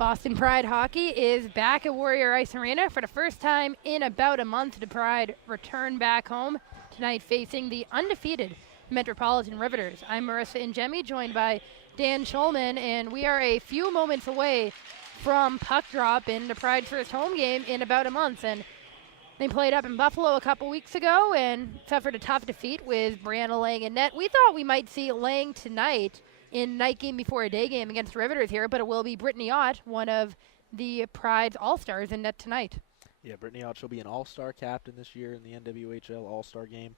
Boston Pride hockey is back at Warrior Ice Arena for the first time in about a month. The Pride return back home tonight facing the undefeated Metropolitan Riveters. I'm Marissa Ingemi, joined by Dan Schulman, and we are a few moments away from puck drop in the Pride's first home game in about a month. And they played up in Buffalo a couple weeks ago and suffered a tough defeat with Brianna Lang in net. We thought we might see Lang tonight in night game before a day game against the Riveters here, but it will be Brittany Ott, one of the Pride's All-Stars, in net tonight. Yeah, Brittany Ott, she'll be an All-Star captain this year in the NWHL All-Star game.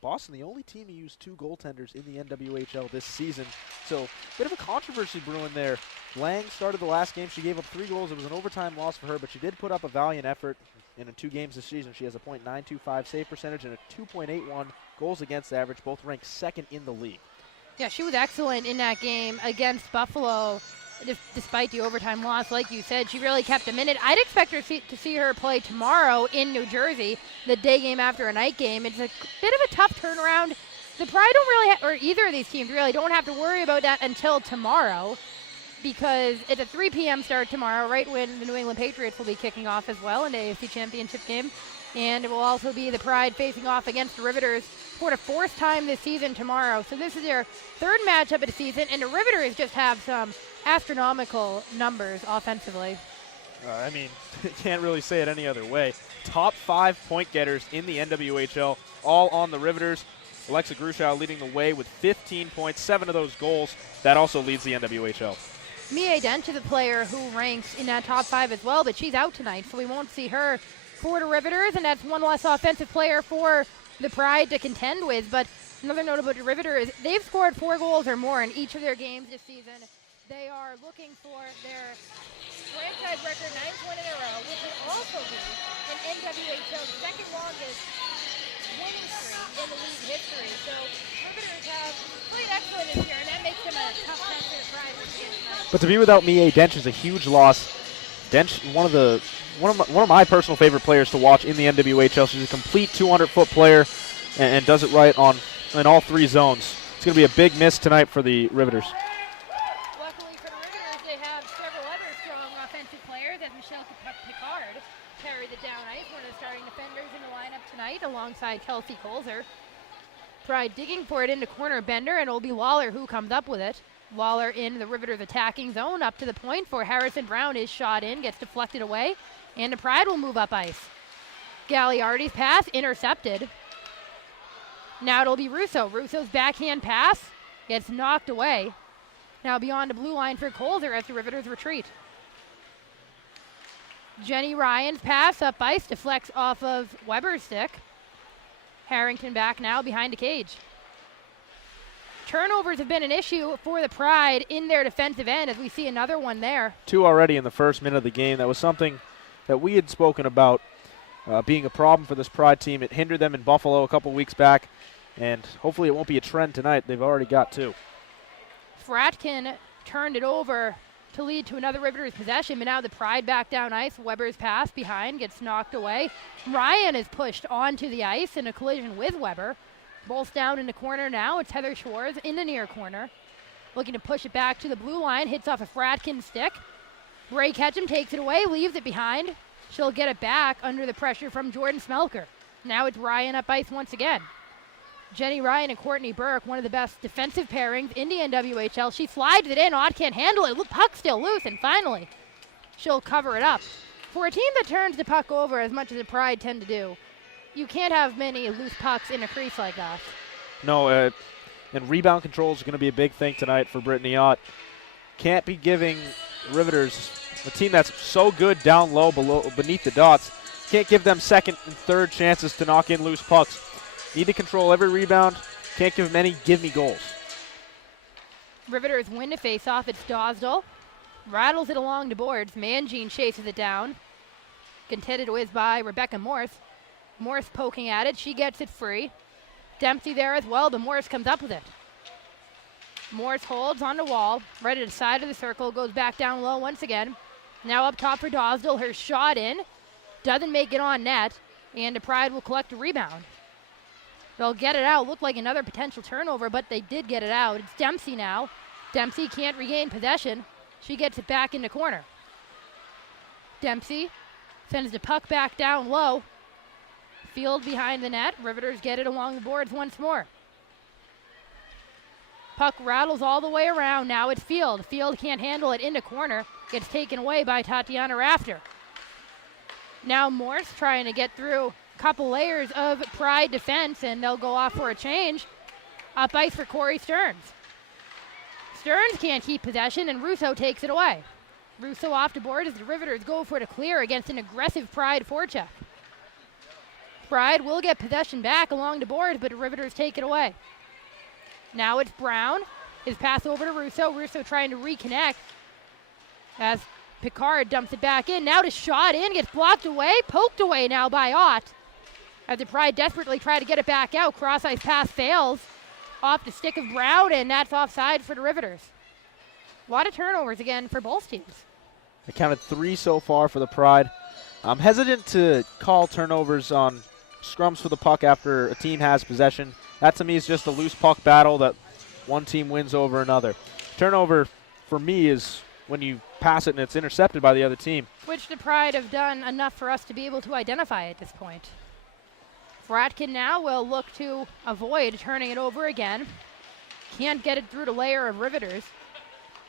Boston, the only team to use two goaltenders in the NWHL this season. So, bit of a controversy brewing there. Lang started the last game. She gave up 3 goals. It was an overtime loss for her, but she did put up a valiant effort. In 2 games this season, she has a .925 save percentage and a 2.81 goals against average, both ranked second in the league. Yeah, she was excellent in that game against Buffalo, despite the overtime loss. Like you said, she really kept them in it. I'd expect her to see her play tomorrow in New Jersey, the day game after a night game. It's a bit of a tough turnaround. The Pride don't really, or either of these teams really, don't have to worry about that until tomorrow, because it's a 3 p.m. start tomorrow, right when the New England Patriots will be kicking off as well in the AFC Championship game. And it will also be the Pride facing off against the Riveters for the 4th time this season tomorrow. So this is their 3rd matchup of the season, and the Riveters just have some astronomical numbers offensively. I mean, can't really say it any other way. Top 5 point getters in the NWHL, all on the Riveters. Alexa Gruschow leading the way with 15 points, 7 of those goals. That also leads the NWHL. Mia Dench is a player who ranks in that top 5 as well, but she's out tonight, so we won't see her for the Riveters, and that's one less offensive player for the Pride to contend with. But another note about the Riveters, they've scored 4 goals or more in each of their games this season. They are looking for their franchise record 9th win in a row, which would also be an NWHL's 2nd longest winning streak in the league history. So Riveters have played excellent this year, and that makes them a tough test for the Pride. But to be without Mia Dench is a huge loss. Dench, one of my personal favorite players to watch in the NWHL. She's a complete 200-foot player and does it right in all 3 zones. It's going to be a big miss tonight for the Riveters. Luckily for the Riveters, they have several other strong offensive players, as Michelle Picard carried the down ice, one of the starting defenders in the lineup tonight, alongside Kelsey Colzer. Pride digging for it into corner Bender, and it'll be Lawler who comes up with it. Lawler in the Riveters attacking zone, up to the point for Harrison Brown. Is shot in, gets deflected away, and the Pride will move up ice. Gagliardi's pass intercepted. Now it'll be Russo. Russo's backhand pass gets knocked away. Now beyond the blue line for Colzer as the Riveters retreat. Jenny Ryan's pass up ice deflects off of Weber's stick. Harrington back now behind the cage. Turnovers have been an issue for the Pride in their defensive end, as we see another one there. 2 already in the first minute of the game. That was something that we had spoken about being a problem for this Pride team. It hindered them in Buffalo a couple weeks back, and hopefully it won't be a trend tonight. They've already got 2. Fratkin turned it over to lead to another Riveters possession, but now the Pride back down ice. Weber's pass behind gets knocked away. Ryan is pushed onto the ice in a collision with Weber. Both down in the corner now. It's Heather Schwartz in the near corner. Looking to push it back to the blue line. Hits off a Fratkin stick. Ray Ketchum takes it away, leaves it behind. She'll get it back under the pressure from Jordan Smelker. Now it's Ryan up ice once again. Jenny Ryan and Courtney Burke, one of the best defensive pairings in the NWHL. She slides it in. Ott can't handle it. Puck still loose, and finally she'll cover it up. For a team that turns the puck over as much as the Pride tend to do, you can't have many loose pucks in a crease like that. No, and rebound control is going to be a big thing tonight for Brittany Ott. Can't be giving Riveters, a team that's so good down low beneath the dots, can't give them 2nd and 3rd chances to knock in loose pucks. Need to control every rebound. Can't give them any give me goals. Riveters win the face-off. It's Dosdall. Rattles it along the boards. Mangine chases it down. Contended with by Rebecca Morse. Morse poking at it. She gets it free. Dempsey there as well, but Morse comes up with it. Morse holds on the wall, right at the side of the circle, goes back down low once again. Now up top for Dosdall. Her shot in. Doesn't make it on net, and the Pride will collect a rebound. They'll get it out. Looked like another potential turnover, but they did get it out. It's Dempsey now. Dempsey can't regain possession. She gets it back in the corner. Dempsey sends the puck back down low. Field behind the net. Riveters get it along the boards once more. Puck rattles all the way around. Now it's Field. Field can't handle it into corner. Gets taken away by Tatiana Rafter. Now Morse trying to get through a couple layers of Pride defense, and they'll go off for a change. Up ice for Corey Stearns. Stearns can't keep possession, and Russo takes it away. Russo off the board as the Riveters go for the clear against an aggressive Pride forecheck. Pride will get possession back along the boards, but the Riveters take it away. Now it's Brown. His pass over to Russo. Russo trying to reconnect as Picard dumps it back in. Now the shot in, gets blocked away, poked away now by Ott. As the Pride desperately try to get it back out, cross-ice pass fails off the stick of Brown, and that's offside for the Riveters. A lot of turnovers again for both teams. I counted 3 so far for the Pride. I'm hesitant to call turnovers on scrums for the puck after a team has possession. That to me is just a loose puck battle that one team wins over another. Turnover for me is when you pass it and it's intercepted by the other team. Which the Pride have done enough for us to be able to identify at this point. Fratkin now will look to avoid turning it over again. Can't get it through the layer of Riveters.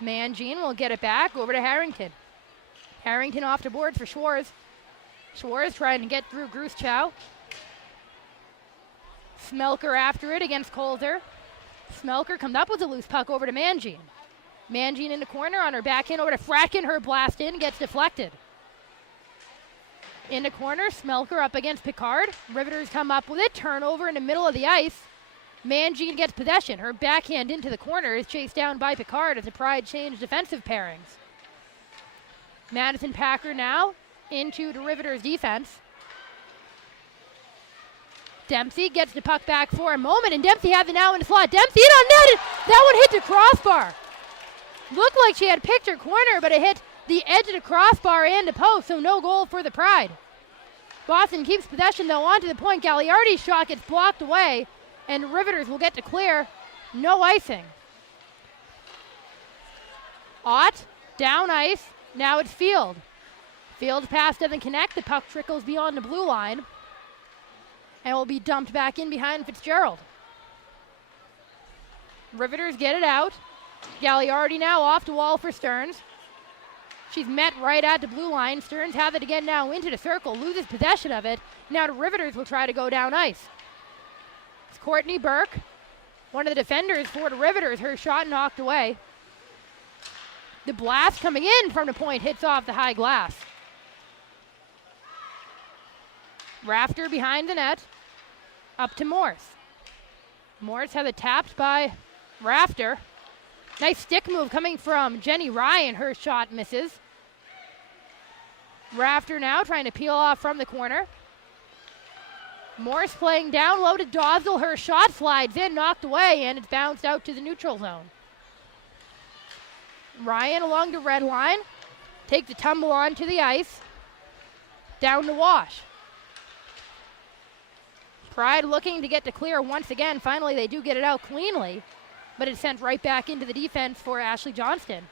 Mangine will get it back over to Harrington. Harrington off the board for Schwartz. Schwartz trying to get through Gruszczau. Smelker after it against Colzer. Smelker comes up with a loose puck over to Mangine. Mangine in the corner on her backhand over to Fratkin. Her blast in gets deflected. In the corner, Smelker up against Picard. Riveters come up with it. Turnover in the middle of the ice. Mangine gets possession. Her backhand into the corner is chased down by Picard as the Pride change defensive pairings. Madison Packer now into the Riveters defense. Dempsey gets the puck back for a moment, and Dempsey has it now in the slot. Dempsey in on net. That one hit the crossbar. Looked like she had picked her corner, but it hit the edge of the crossbar and the post, so no goal for the Pride. Boston keeps possession, though, onto the point. Gagliardi's shot gets blocked away, and the Riveters will get to clear. No icing. Ott, down ice. Now it's Field. Field's pass doesn't connect. The puck trickles beyond the blue line and will be dumped back in behind Fitzgerald. Riveters get it out. Gagliardi now off the wall for Stearns. She's met right at the blue line. Stearns has it again now into the circle, loses possession of it. Now the Riveters will try to go down ice. It's Courtney Burke, one of the defenders for the Riveters. Her shot knocked away. The blast coming in from the point hits off the high glass. Rafter behind the net. Up to Morse. Morse has it tapped by Rafter. Nice stick move coming from Jenny Ryan. Her shot misses. Rafter now trying to peel off from the corner. Morse playing down low to Dosdell. Her shot slides in, knocked away, and it's bounced out to the neutral zone. Ryan along the red line. Take the tumble onto the ice. Down to Wash. Pride looking to get to clear once again. Finally, they do get it out cleanly, but it's sent right back into the defense for Ashley Johnston.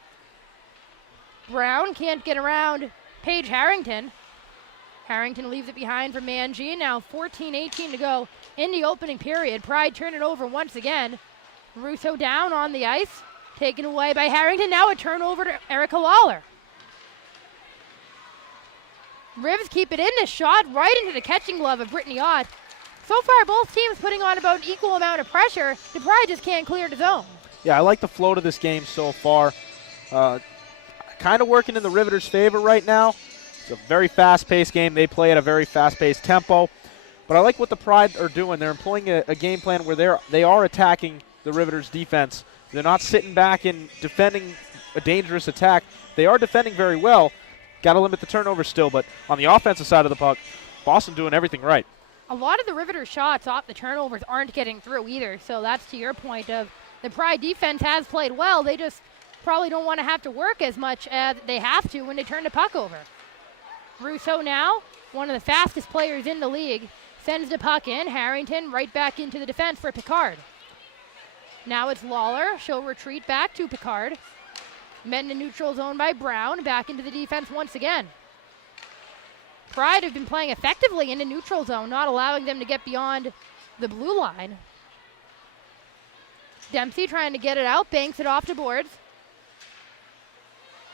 Brown can't get around Paige Harrington. Harrington leaves it behind for Mangine. Now 14-18 to go in the opening period. Pride turn it over once again. Russo down on the ice. Taken away by Harrington. Now a turnover to Erica Lawler. Rivs keep it in. The shot right into the catching glove of Brittany Ott. So far, both teams putting on about an equal amount of pressure. The Pride just can't clear the zone. Yeah, I like the flow to this game so far. Kind of working in the Riveters' favor right now. It's a very fast-paced game. They play at a very fast-paced tempo. But I like what the Pride are doing. They're employing a game plan where they are attacking the Riveters' defense. They're not sitting back and defending a dangerous attack. They are defending very well. Got to limit the turnovers still. But on the offensive side of the puck, Boston doing everything right. A lot of the Riveters' shots off the turnovers aren't getting through either. So that's to your point of the Pride defense has played well. They just probably don't want to have to work as much as they have to when they turn the puck over. Russo now, one of the fastest players in the league, sends the puck in. Harrington right back into the defense for Picard. Now it's Lawler. She'll retreat back to Picard. Met in the neutral zone by Brown. Back into the defense once again. Pride have been playing effectively in the neutral zone, not allowing them to get beyond the blue line. Dempsey trying to get it out, banks it off to boards.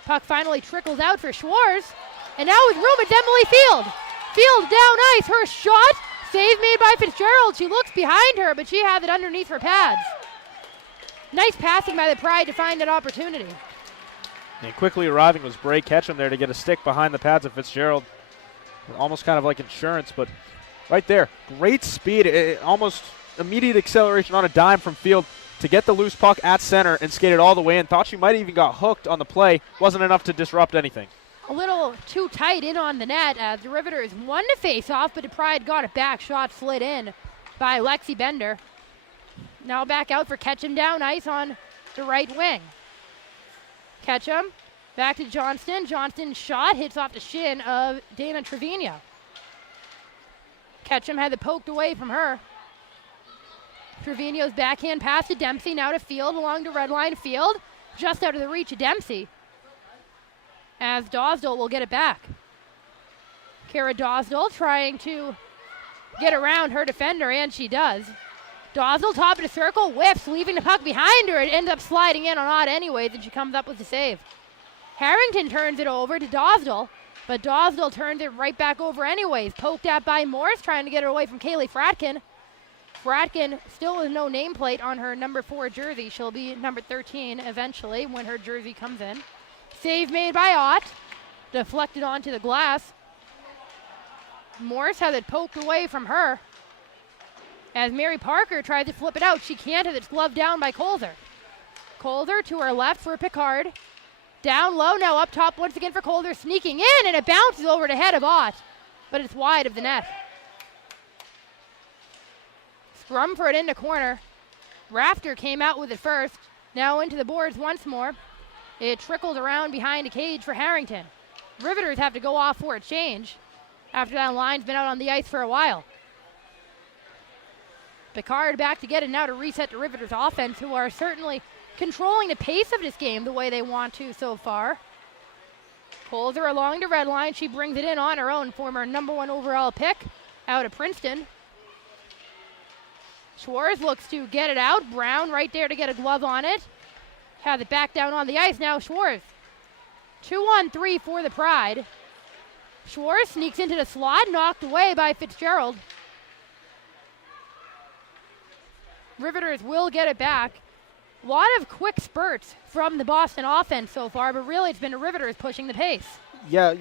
Puck finally trickles out for Schwartz. And now with room, it's Emily Field. Field down ice, her shot. Save made by Fitzgerald. She looks behind her, but she has it underneath her pads. Nice passing by the Pride to find that opportunity. And quickly arriving was Bray Ketchum there to get a stick behind the pads of Fitzgerald. Almost kind of like insurance, but right there. Great speed, almost immediate acceleration on a dime from Field to get the loose puck at center and skate it all the way in. Thought she might have even got hooked on the play. Wasn't enough to disrupt anything. A little too tight in on the net as the Riveters won to face off, but the Pride got it back. Shot slid in by Lexi Bender. Now back out for Ketchum down ice on the right wing. Ketchum back to Johnston. Johnston's shot hits off the shin of Dana Trevino. Ketchum had it poked away from her. Trevino's backhand pass to Dempsey, now to Field along the red line. Field just out of the reach of Dempsey, as Dosdell will get it back. Kara Dosdell trying to get around her defender, and she does. Dosdell top of the circle, whiffs, leaving the puck behind her. It ends up sliding in on odd anyways, and she comes up with the save. Harrington turns it over to Dosdell, but Dosdell turns it right back over anyways. Poked at by Morris, trying to get it away from Kaylee Fratkin. Fratkin still with no nameplate on her number 4 jersey. She'll be number 13 eventually when her jersey comes in. Save made by Ott. Deflected onto the glass. Morris has it poked away from her. As Mary Parker tries to flip it out, she can't as it's gloved down by Colzer. Colzer to her left for Picard. Down low, now up top once again for Colzer, sneaking in, and it bounces over the head of Ott, but it's wide of the net. Scrum for it into corner. Rafter came out with it first. Now into the boards once more. It trickles around behind a cage for Harrington. Riveters have to go off for a change after that line's been out on the ice for a while. Picard back to get it now to reset the Riveters offense, who are certainly controlling the pace of this game the way they want to so far. Colzer along the red line. She brings it in on her own, former number 1 overall pick out of Princeton. Schwartz looks to get it out. Brown right there to get a glove on it. Has it back down on the ice now. Schwartz 2-on-3 for the Pride. Schwartz sneaks into the slot, knocked away by Fitzgerald. Riveters will get it back. A lot of quick spurts from the Boston offense so far, but really it's been the Riveters pushing the pace. Yeah,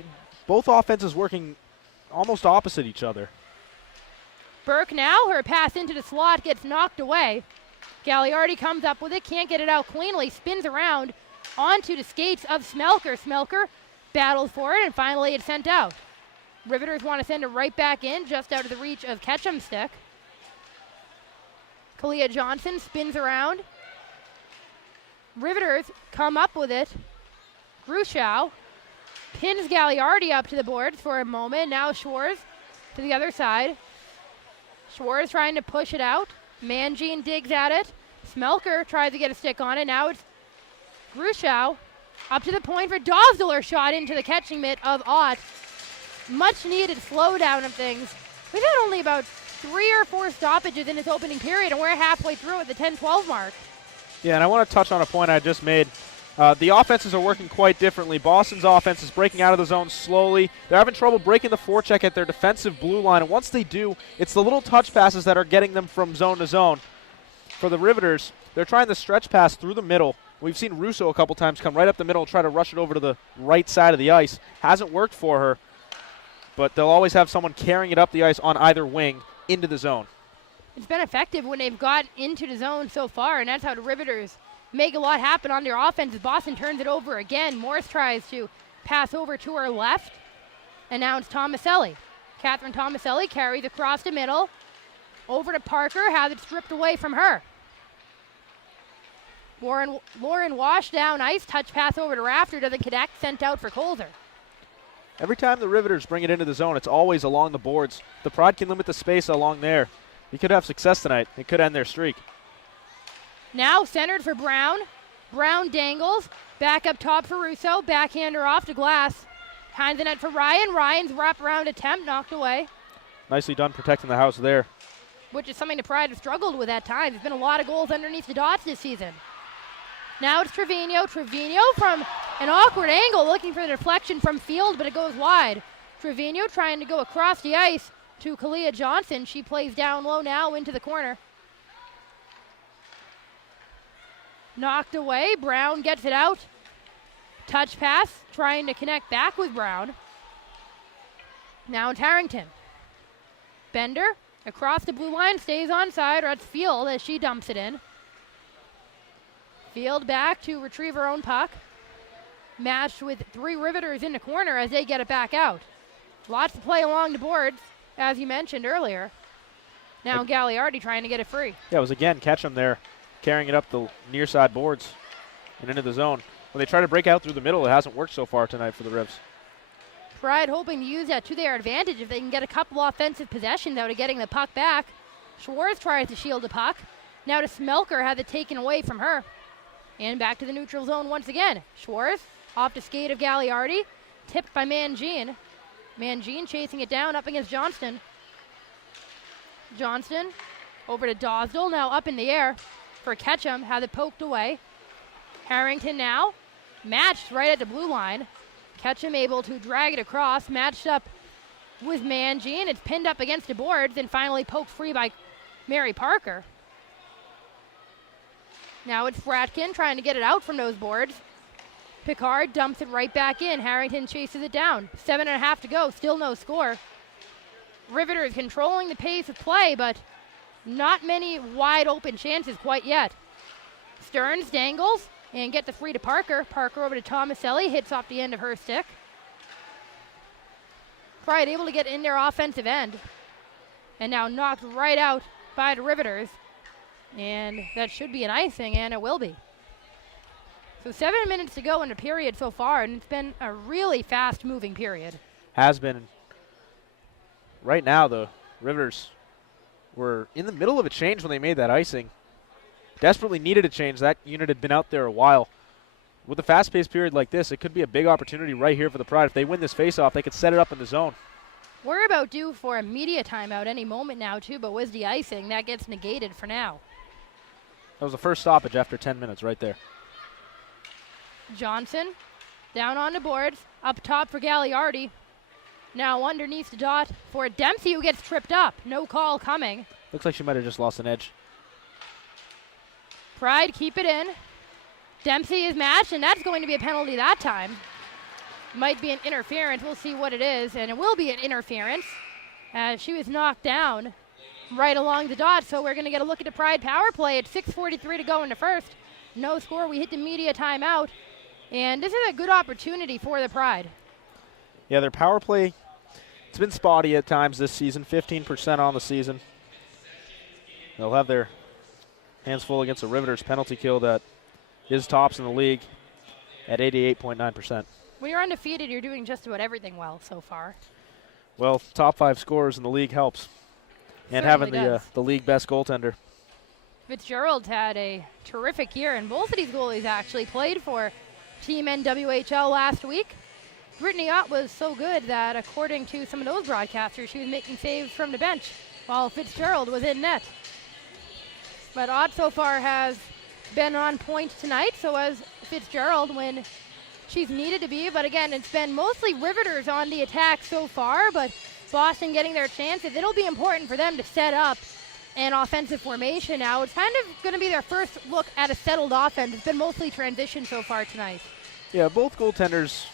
both offenses working almost opposite each other. Burke now, her pass into the slot gets knocked away. Gagliardi comes up with it, can't get it out cleanly, spins around onto the skates of Smelker. Smelker battles for it, and finally it's sent out. Riveters want to send it right back in, just out of the reach of Ketchum's stick. Kalia Johnson spins around. Riveters come up with it. Gruschow pins Gagliardi up to the boards for a moment. Now Schwartz to the other side. Schwartz trying to push it out. Mangine digs at it. Smelker tries to get a stick on it. Now it's Gruschow up to the point for Dosdler, shot into the catching mitt of Ott. Much needed slowdown of things. We've had only about 3 or 4 stoppages in this opening period, and we're halfway through at the 10-12 mark. Yeah, and I want to touch on a point I just made. The offenses are working quite differently. Boston's offense is breaking out of the zone slowly. They're having trouble breaking the forecheck at their defensive blue line, and once they do, it's the little touch passes that are getting them from zone to zone. For the Riveters, they're trying to stretch pass through the middle. We've seen Russo a couple times come right up the middle and try to rush it over to the right side of the ice. Hasn't worked for her, but they'll always have someone carrying it up the ice on either wing into the zone. It's been effective when they've got into the zone so far, and that's how the Riveters make a lot happen on their offense. As Boston turns it over again. Morris tries to pass over to her left, and now it's Tomaselli. Catherine Tomaselli carries across the middle, over to Parker, has it stripped away from her. Lauren Wash down ice, touch pass over to Rafter, doesn't connect, sent out for Colzer. Every time the Riveters bring it into the zone, it's always along the boards. The Pride can limit the space along there. He could have success tonight. It could end their streak. Now centered for Brown. Brown dangles. Back up top for Russo. Backhander off to glass. Behind the net for Ryan. Ryan's wraparound attempt knocked away, Nicely done protecting the house there. which is something the Pride have struggled with at times. There's been a lot of goals underneath the dots this season. Now it's Trevino. Trevino from an awkward angle looking for the deflection from field, but it goes wide. Trevino trying to go across the ice to Kalia Johnson. She plays down low now into the corner. Knocked away. Brown gets it out. Touch pass, trying to connect back with Brown. Now it's Harrington. Bender across the blue line, stays onside, or it's Field as she dumps it in. Field back to retrieve her own puck. Matched with 3 Riveters in the corner as they get it back out. Lots to play along the boards, as you mentioned earlier. Now Gagliardi trying to get it free. Yeah, it was again Ketchum there, carrying it up the near side boards and into the zone. When they try to break out through the middle, it hasn't worked so far tonight for the Rivs. Pride hoping to use that to their advantage if they can get a couple offensive possessions out of getting the puck back. Schwartz tries to shield the puck. Now to Smelker, has it taken away from her. And back to the neutral zone once again. Schwartz off the skate of Gagliardi. Tipped by Mangine. Mangine chasing it down up against Johnston. Johnston over to Dosdell, now up in the air for Ketchum, has it poked away. Harrington now matched right at the blue line. Ketchum able to drag it across, matched up with Mangine. It's pinned up against the boards and finally poked free by Mary Parker. Now it's Fratkin trying to get it out from those boards. Picard dumps it right back in. Harrington chases it down. 7.5 to go, still no score. Riveters controlling the pace of play, but not many wide open chances quite yet. Stearns dangles and gets the free to Parker. Parker over to Tomaselli, hits off the end of her stick. Pride able to get in their offensive end. And now knocked right out by the Riveters. And that should be an icing, and it will be. So 7 minutes to go in the period so far, and it's been a really fast-moving period. Has been. Right now, the Riveters were in the middle of a change when they made that icing. Desperately needed a change. That unit had been out there a while. With a fast-paced period like this, it could be a big opportunity right here for the Pride. If they win this face-off, they could set it up in the zone. We're about due for a media timeout any moment now, too, but with the icing, that gets negated for now. That was the first stoppage after 10 minutes right there. Johnson down on the boards, up top for Gagliardi. Now underneath the dot for Dempsey, who gets tripped up. No call coming. Looks like she might have just lost an edge. Pride keep it in. Dempsey is matched, and that's going to be a penalty that time. Might be an interference. We'll see what it is, and it will be an interference as she was knocked down right along the dot. So we're going to get a look at the Pride power play at 6:43 to go in the first. No score. We hit the media timeout, and this is a good opportunity for the Pride. Yeah, their power play, it's been spotty at times this season, 15% on the season. They'll have their hands full against the Riveters penalty kill that is tops in the league at 88.9%. When you're undefeated, you're doing just about everything well so far. Well, top 5 scorers in the league helps. And Certainly having does. the league best goaltender. Fitzgerald had a terrific year, and both of these goalies actually played for Team NWHL last week. Brittany Ott was so good that, according to some of those broadcasters, she was making saves from the bench while Fitzgerald was in net. But Ott so far has been on point tonight, so has Fitzgerald when she's needed to be. But again, it's been mostly Riveters on the attack so far, but Boston getting their chances. It'll be important for them to set up an offensive formation now. It's kind of going to be their first look at a settled offense. It's been mostly transition so far tonight. Yeah, both goaltenders,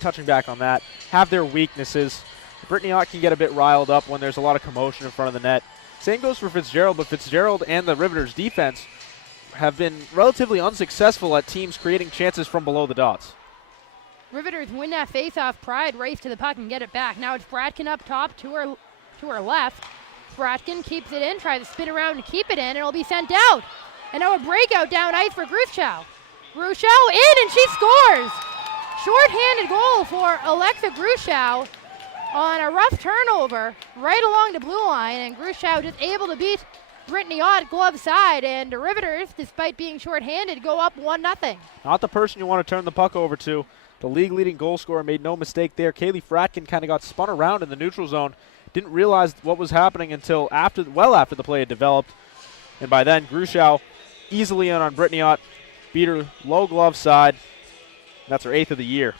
touching back on that, have their weaknesses. Brittany Ott can get a bit riled up when there's a lot of commotion in front of the net. Same goes for Fitzgerald, but Fitzgerald and the Riveters defense have been relatively unsuccessful at teams creating chances from below the dots. Riveters win that face-off. Pride race to the puck and get it back. Now it's Fratkin up top to her left. Fratkin keeps it in, tries to spin around and keep it in, and it'll be sent out. And now a breakout down ice for Gruschow. Gruschow in, and she scores! Short-handed goal for Alexa Gruschow on a rough turnover right along the blue line, and Gruschow just able to beat Brittany Ott glove side, and the Riveters, despite being shorthanded, go up 1-0. Not the person you want to turn the puck over to. The league-leading goal scorer made no mistake there. Kaylee Fratkin kind of got spun around in the neutral zone. Didn't realize what was happening until after the play had developed. And by then, Gruschow easily in on Brittany Ott. Beat her low glove side. That's her 8th of the year.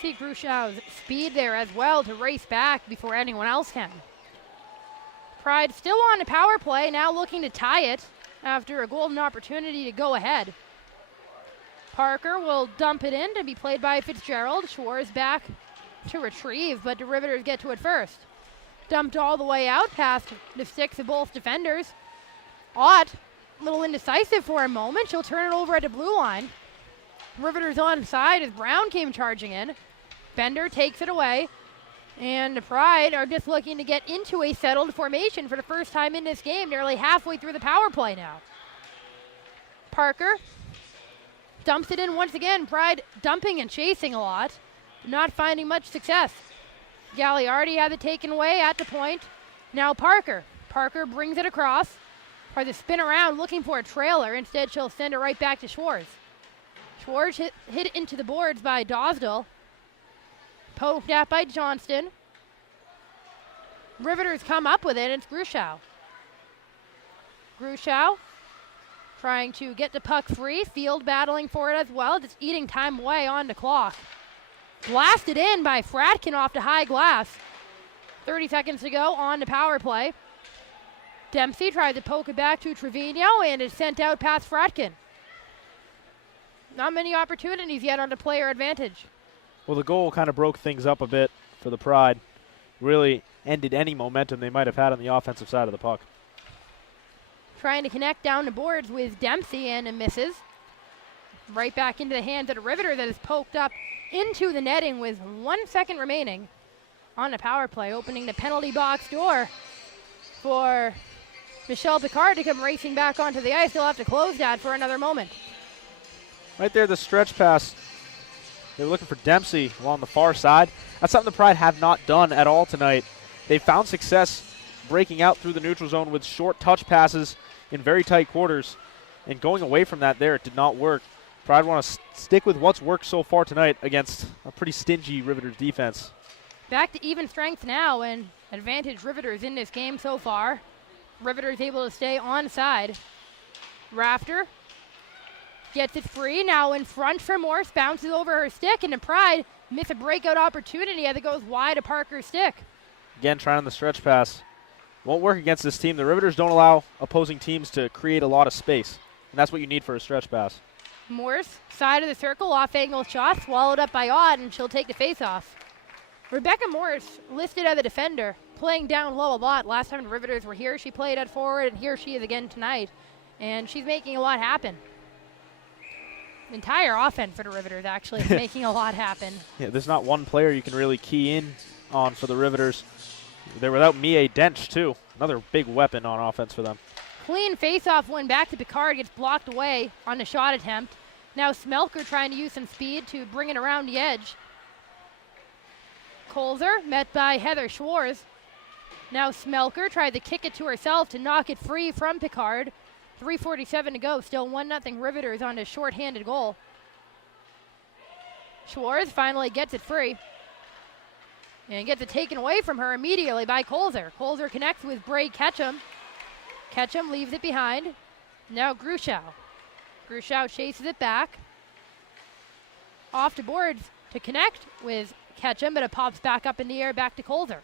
See Grushow's speed there as well to race back before anyone else can. Pride still on the power play, now looking to tie it after a golden opportunity to go ahead. Parker will dump it in to be played by Fitzgerald. Schwartz back to retrieve, but the Riveters get to it first. Dumped all the way out past the sticks of both defenders. Ott, a little indecisive for a moment. She'll turn it over at the blue line. Riveters on side as Brown came charging in. Bender takes it away. And the Pride are just looking to get into a settled formation for the first time in this game, nearly halfway through the power play now. Parker dumps it in once again. Pride dumping and chasing a lot, not finding much success. Gagliardi had it taken away at the point. Now Parker. Parker brings it across. Tries to spin around looking for a trailer. Instead, she'll send it right back to Schwartz. Schwartz hit into the boards by Dosdell. Poked at by Johnston. Riveters come up with it, and it's Gruschow. Gruschow trying to get the puck free. Field battling for it as well, just eating time away on the clock. Blasted in by Fratkin off the high glass. 30 seconds to go on the power play. Dempsey tries to poke it back to Trevino, and it's sent out past Fratkin. Not many opportunities yet on the player advantage. Well, the goal kind of broke things up a bit for the Pride. Really ended any momentum they might have had on the offensive side of the puck. Trying to connect down the boards with Dempsey, and it misses. Right back into the hands of the Riveter that is poked up into the netting with 1 second remaining on the power play, opening the penalty box door for Michelle Picard to come racing back onto the ice. They'll have to close that for another moment. Right there, the stretch pass. They were looking for Dempsey along the far side. That's something the Pride have not done at all tonight. They found success breaking out through the neutral zone with short touch passes in very tight quarters. And going away from that there, it did not work. Pride want to stick with what's worked so far tonight against a pretty stingy Riveters defense. Back to even strength now, and advantage Riveters in this game so far. Riveters able to stay on side. Rafter gets it free, now in front for Morse, bounces over her stick, and the Pride miss a breakout opportunity as it goes wide of Parker's stick. Again, trying on the stretch pass. Won't work against this team. The Riveters don't allow opposing teams to create a lot of space, and that's what you need for a stretch pass. Morse, side of the circle, off-angle shot, swallowed up by Odd, and she'll take the face-off. Rebecca Morse, listed as a defender, playing down low a lot. Last time the Riveters were here, she played at forward, and here she is again tonight. And she's making a lot happen. The entire offense for the Riveters actually is making a lot happen. Yeah, there's not one player you can really key in on for the Riveters. They're without Mie Dench, too. Another big weapon on offense for them. Clean face-off one back to Picard, gets blocked away on the shot attempt. Now Smelker trying to use some speed to bring it around the edge. Colzer met by Heather Schwartz. Now Smelker tried to kick it to herself to knock it free from Picard. 3:47 to go, still 1-0 Riveters on a short-handed goal. Schwartz finally gets it free. And gets it taken away from her immediately by Colzer. Colzer connects with Bray Ketchum. Ketchum leaves it behind. Now Gruschow. Gruschow chases it back. Off the boards to connect with Ketchum, but it pops back up in the air back to Colzer.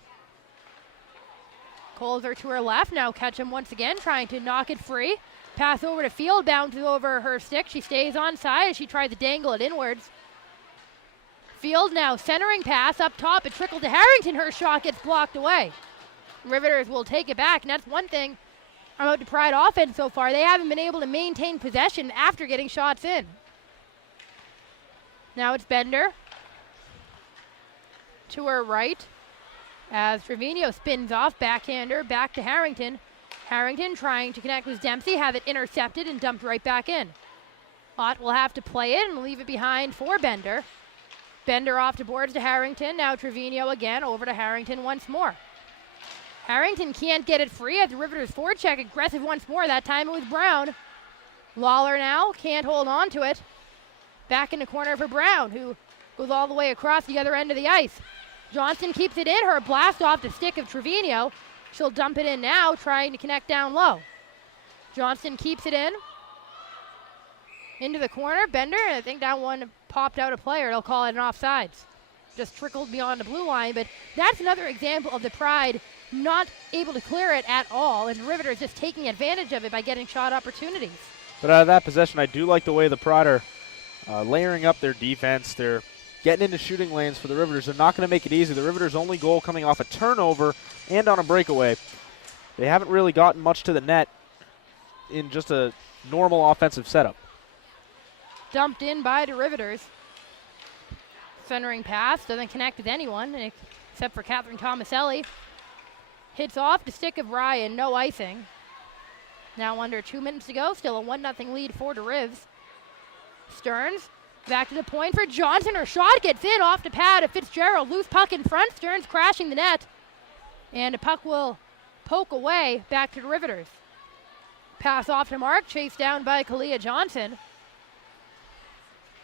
Colzer to her left. Now Ketchum once again trying to knock it free. Pass over to Field, bounces over her stick. She stays on side as she tries to dangle it inwards. Field now centering pass up top. It trickled to Harrington. Her shot gets blocked away. Riveters will take it back, and that's one thing about the Pride offense so far. They haven't been able to maintain possession after getting shots in. Now it's Bender to her right as Trevino spins off, backhander back to Harrington. Harrington trying to connect with Dempsey, have it intercepted and dumped right back in. Ott will have to play it and leave it behind for Bender. Bender off to boards to Harrington. Now Trevino again over to Harrington once more. Harrington can't get it free at the Riveters forecheck. Aggressive once more. That time it was Brown. Lawler now can't hold on to it. Back in the corner for Brown, who goes all the way across the other end of the ice. Johnson keeps it in. Her blast off the stick of Trevino. She'll dump it in now, trying to connect down low. Johnson keeps it in. Into the corner. Bender, and I think that one popped out a player. They'll call it an offsides. Just trickled beyond the blue line, but that's another example of the Pride not able to clear it at all, and the Riveters just taking advantage of it by getting shot opportunities. But out of that possession, I do like the way the Pride are layering up their defense. They're getting into shooting lanes for the Riveters. They're not going to make it easy. The Riveters' only goal coming off a turnover and on a breakaway. They haven't really gotten much to the net in just a normal offensive setup. Dumped in by the Riveters. Centering pass, doesn't connect with anyone except for Catherine Tomaselli. Hits off the stick of Ryan, no icing. Now under 2 minutes to go, still a 1-0 lead for the Rivs. Stearns, back to the point for Johnson. Her shot gets in off the pad of Fitzgerald. Loose puck in front, Stearns crashing the net. And the puck will poke away back to the Riveters. Pass off to Mark, chased down by Kalia Johnson.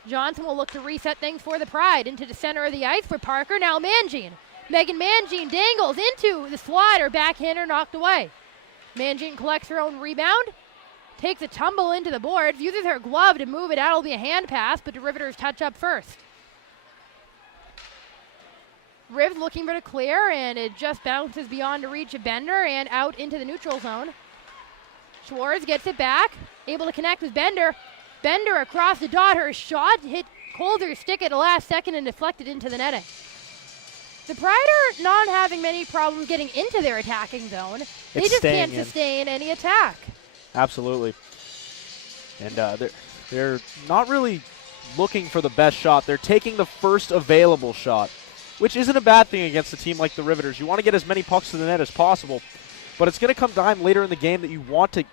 Johnson will look to reset things for the Pride. Into the center of the ice for Parker. Now Mangine. Megan Mangine dangles into the slider. Backhander knocked away. Mangine collects her own rebound. Takes a tumble into the boards. Uses her glove to move it out. It'll be a hand pass, but the Riveters touch up first. Rivs looking for the clear, and it just bounces beyond the reach of Bender and out into the neutral zone. Schwartz gets it back. Able to connect with Bender. Bender across the dot. Her shot hit Colder's stick at the last second and deflected into the netting. The Pride are not having many problems getting into their attacking zone. They just can't sustain any attack. Absolutely. And they're not really looking for the best shot. They're taking the first available shot, which isn't a bad thing against a team like the Riveters. You want to get as many pucks to the net as possible, but it's going to come time later in the game that you want to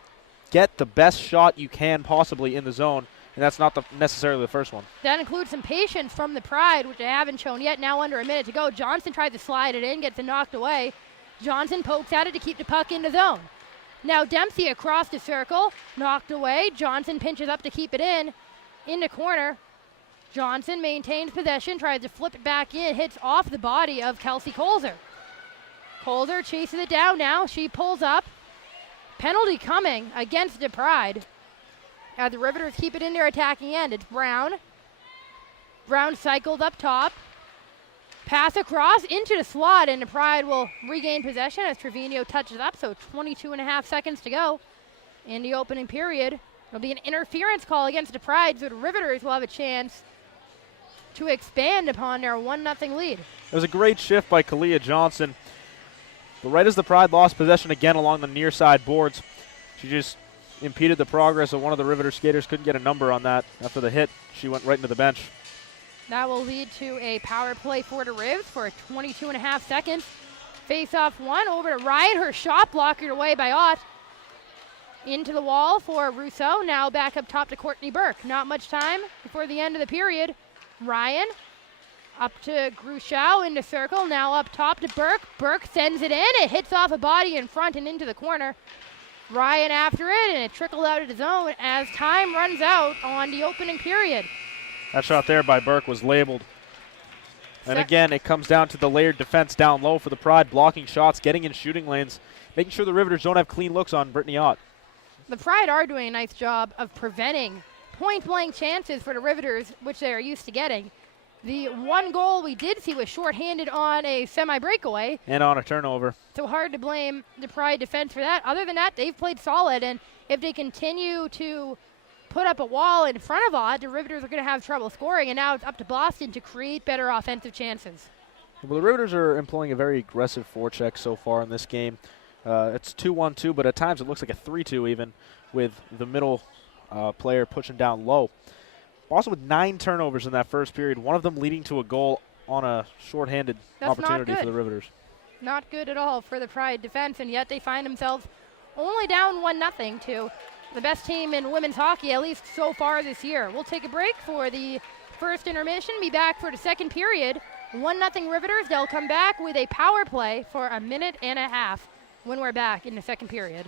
get the best shot you can possibly in the zone, and that's not necessarily the first one. That includes some patience from the Pride, which they haven't shown yet. Now under a minute to go. Johnson tries to slide it in, gets it knocked away. Johnson pokes at it to keep the puck in the zone. Now Dempsey across the circle, knocked away. Johnson pinches up to keep it in the corner. Johnson maintains possession, tries to flip it back in, hits off the body of Kelsey Colzer. Colzer chases it down now. She pulls up. Penalty coming against the Pride. As the Riveters keep it in their attacking end. It's Brown. Brown cycled up top. Pass across into the slot, and the Pride will regain possession as Trevino touches up, so 22.5 seconds to go in the opening period. There'll be an interference call against the Pride, so the Riveters will have a chance to expand upon their 1-0 lead. It was a great shift by Kalia Johnson. But right as the Pride lost possession again along the near side boards, she just impeded the progress of one of the Riveter skaters. Couldn't get a number on that. After the hit, she went right into the bench. That will lead to a power play for the Rivs for 22.5 seconds. Face-off one over to Ryan. Her shot blocked away by Ott. Into the wall for Rousseau. Now back up top to Courtney Burke. Not much time before the end of the period. Ryan up to Gruchow in the circle. Now up top to Burke. Burke sends it in. It hits off a body in front and into the corner. Ryan after it, and it trickled out of the zone as time runs out on the opening period. That shot there by Burke was labeled. And again, it comes down to the layered defense down low for the Pride, blocking shots, getting in shooting lanes, making sure the Riveters don't have clean looks on Brittany Ott. The Pride are doing a nice job of preventing point-blank chances for the Riveters, which they are used to getting. The one goal we did see was shorthanded on a semi-breakaway. And on a turnover. So hard to blame the Pride defense for that. Other than that, they've played solid, and if they continue to put up a wall in front of Ott, the Riveters are going to have trouble scoring, and now it's up to Boston to create better offensive chances. Well, the Riveters are employing a very aggressive forecheck so far in this game. It's 2-1-2, but at times it looks like a 3-2 even, with the middle player pushing down low. Boston with 9 turnovers in that first period, one of them leading to a goal on a shorthanded opportunity for the Riveters. Not good at all for the Pride defense, and yet they find themselves only down 1-0 to the best team in women's hockey, at least so far this year. We'll take a break for the first intermission, be back for the second period. 1-0 Riveters. They'll come back with a power play for a minute and a half when we're back in the second period.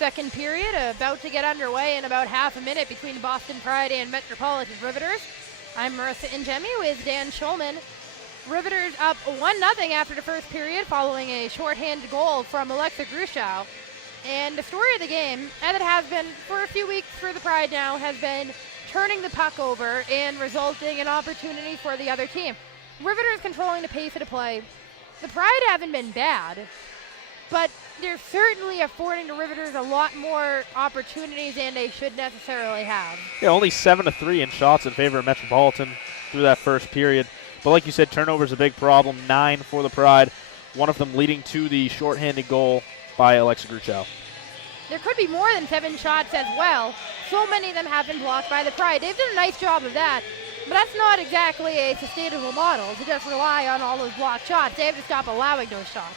Second period about to get underway in about half a minute between Boston Pride and Metropolitan Riveters. I'm Marissa Ingemi with Dan Schulman. Riveters up 1-0 after the first period following a shorthanded goal from Alexa Gruschow. And the story of the game, as it has been for a few weeks for the Pride now, has been turning the puck over and resulting in opportunity for the other team. Riveters controlling the pace of the play. The Pride haven't been bad, but they're certainly affording the Riveters a lot more opportunities than they should necessarily have. Yeah, only 7-3 in shots in favor of Metropolitan through that first period. But like you said, turnovers a big problem. 9 for the Pride, one of them leading to the shorthanded goal by Alexa Gruschow. There could be more than 7 shots as well. So many of them have been blocked by the Pride. They've done a nice job of that, but that's not exactly a sustainable model to just rely on all those blocked shots. They have to stop allowing those shots.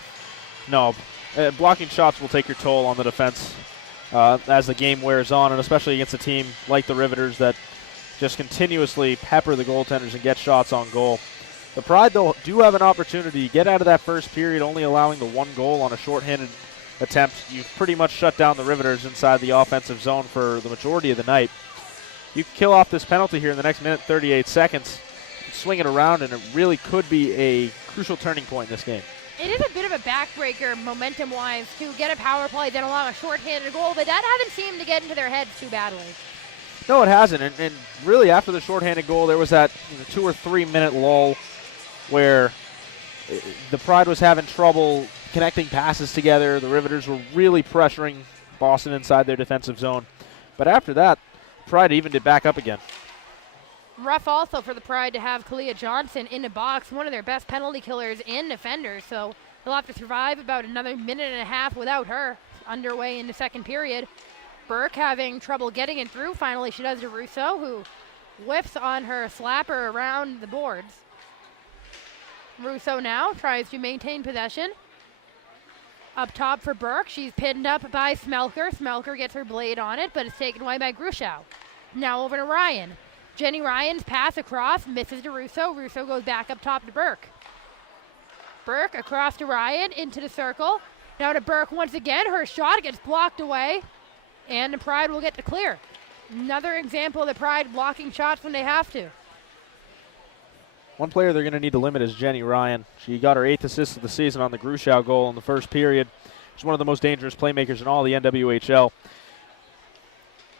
No, blocking shots will take your toll on the defense as the game wears on, and especially against a team like the Riveters that just continuously pepper the goaltenders and get shots on goal. The Pride, though, do have an opportunity to get out of that first period, only allowing the 1 goal on a shorthanded attempt. You've pretty much shut down the Riveters inside the offensive zone for the majority of the night. You can kill off this penalty here in the next minute, 38 seconds, swing it around, and it really could be a crucial turning point in this game. It is a bit of a backbreaker momentum-wise to get a power play, then allow a shorthanded goal, but that hasn't seemed to get into their heads too badly. No, it hasn't, and really after the shorthanded goal, there was that 2 or 3 minute lull where the Pride was having trouble connecting passes together. The Riveters were really pressuring Boston inside their defensive zone. But after that, Pride evened it back up again. Rough also for the Pride to have Kalia Johnson in the box, one of their best penalty killers and defenders, so they'll have to survive about another minute and a half without her. Underway in the second period. Burke having trouble getting it through. Finally, she does to Russo, who whiffs on her slapper around the boards. Russo now tries to maintain possession. Up top for Burke. She's pinned up by Smelker. Smelker gets her blade on it, but it's taken away by Gruschow. Now over to Ryan. Jenny Ryan's pass across, misses to Russo. Russo goes back up top to Burke. Burke across to Ryan, into the circle. Now to Burke once again. Her shot gets blocked away, and the Pride will get to clear. Another example of the Pride blocking shots when they have to. One player they're going to need to limit is Jenny Ryan. She got her 8th assist of the season on the Gruschow goal in the first period. She's one of the most dangerous playmakers in all the NWHL.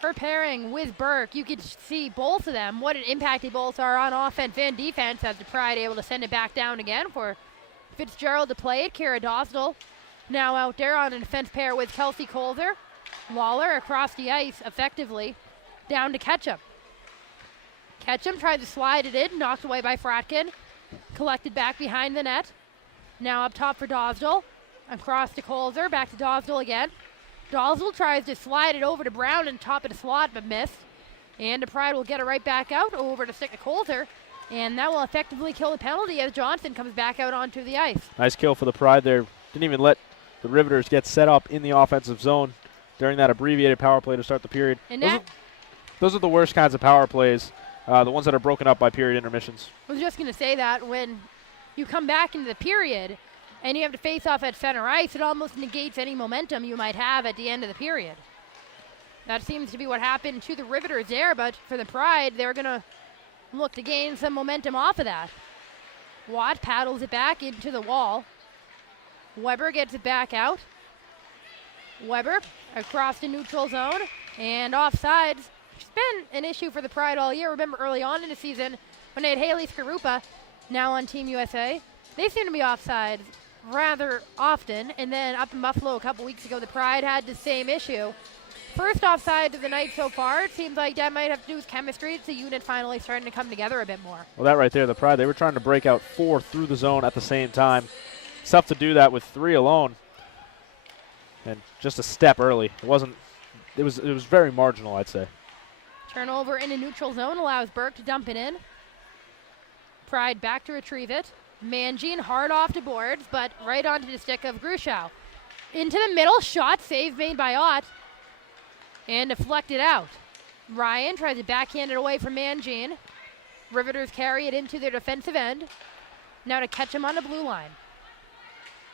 Her pairing with Burke, you can see both of them, what an impact they both are on offense and defense, as the Pride able to send it back down again for Fitzgerald to play it. Kira Dosdell now out there on a defense pair with Kelsey Colzer. Lawler across the ice effectively, down to Ketchum. Ketchum tried to slide it in, knocked away by Fratkin. Collected back behind the net. Now up top for Dosdell. Across to Colzer, back to Dosdell again. Dosdell tries to slide it over to Brown and top of the slot, but missed. And the Pride will get it right back out over to stick to Colzer. And that will effectively kill the penalty as Johnson comes back out onto the ice. Nice kill for the Pride there. Didn't even let the Riveters get set up in the offensive zone during that abbreviated power play to start the period. And those are the worst kinds of power plays. The ones that are broken up by period intermissions. I was just going to say that when you come back into the period and you have to face off at center ice, it almost negates any momentum you might have at the end of the period. That seems to be what happened to the Riveters there, but for the Pride, they're going to look to gain some momentum off of that. Watt paddles it back into the wall. Weber gets it back out. Weber across the neutral zone and offsides. It's been an issue for the Pride all year. Remember early on in the season when they had Haley Skarupa, now on Team USA, they seem to be offside rather often. And then up in Buffalo a couple weeks ago, the Pride had the same issue. First offside of the night so far. It seems like that might have to do with chemistry. It's the unit finally starting to come together a bit more. Well, that right there, the Pride, they were trying to break out 4 through the zone at the same time. It's tough to do that with 3 alone. And just a step early. It was very marginal, I'd say. Turnover in a neutral zone allows Burke to dump it in. Pride back to retrieve it. Mangine hard off the boards, but right onto the stick of Gruschow. Into the middle, shot, save made by Ott. And deflected out. Ryan tries to backhand it away from Mangine. Riveters carry it into their defensive end. Now to catch him on the blue line.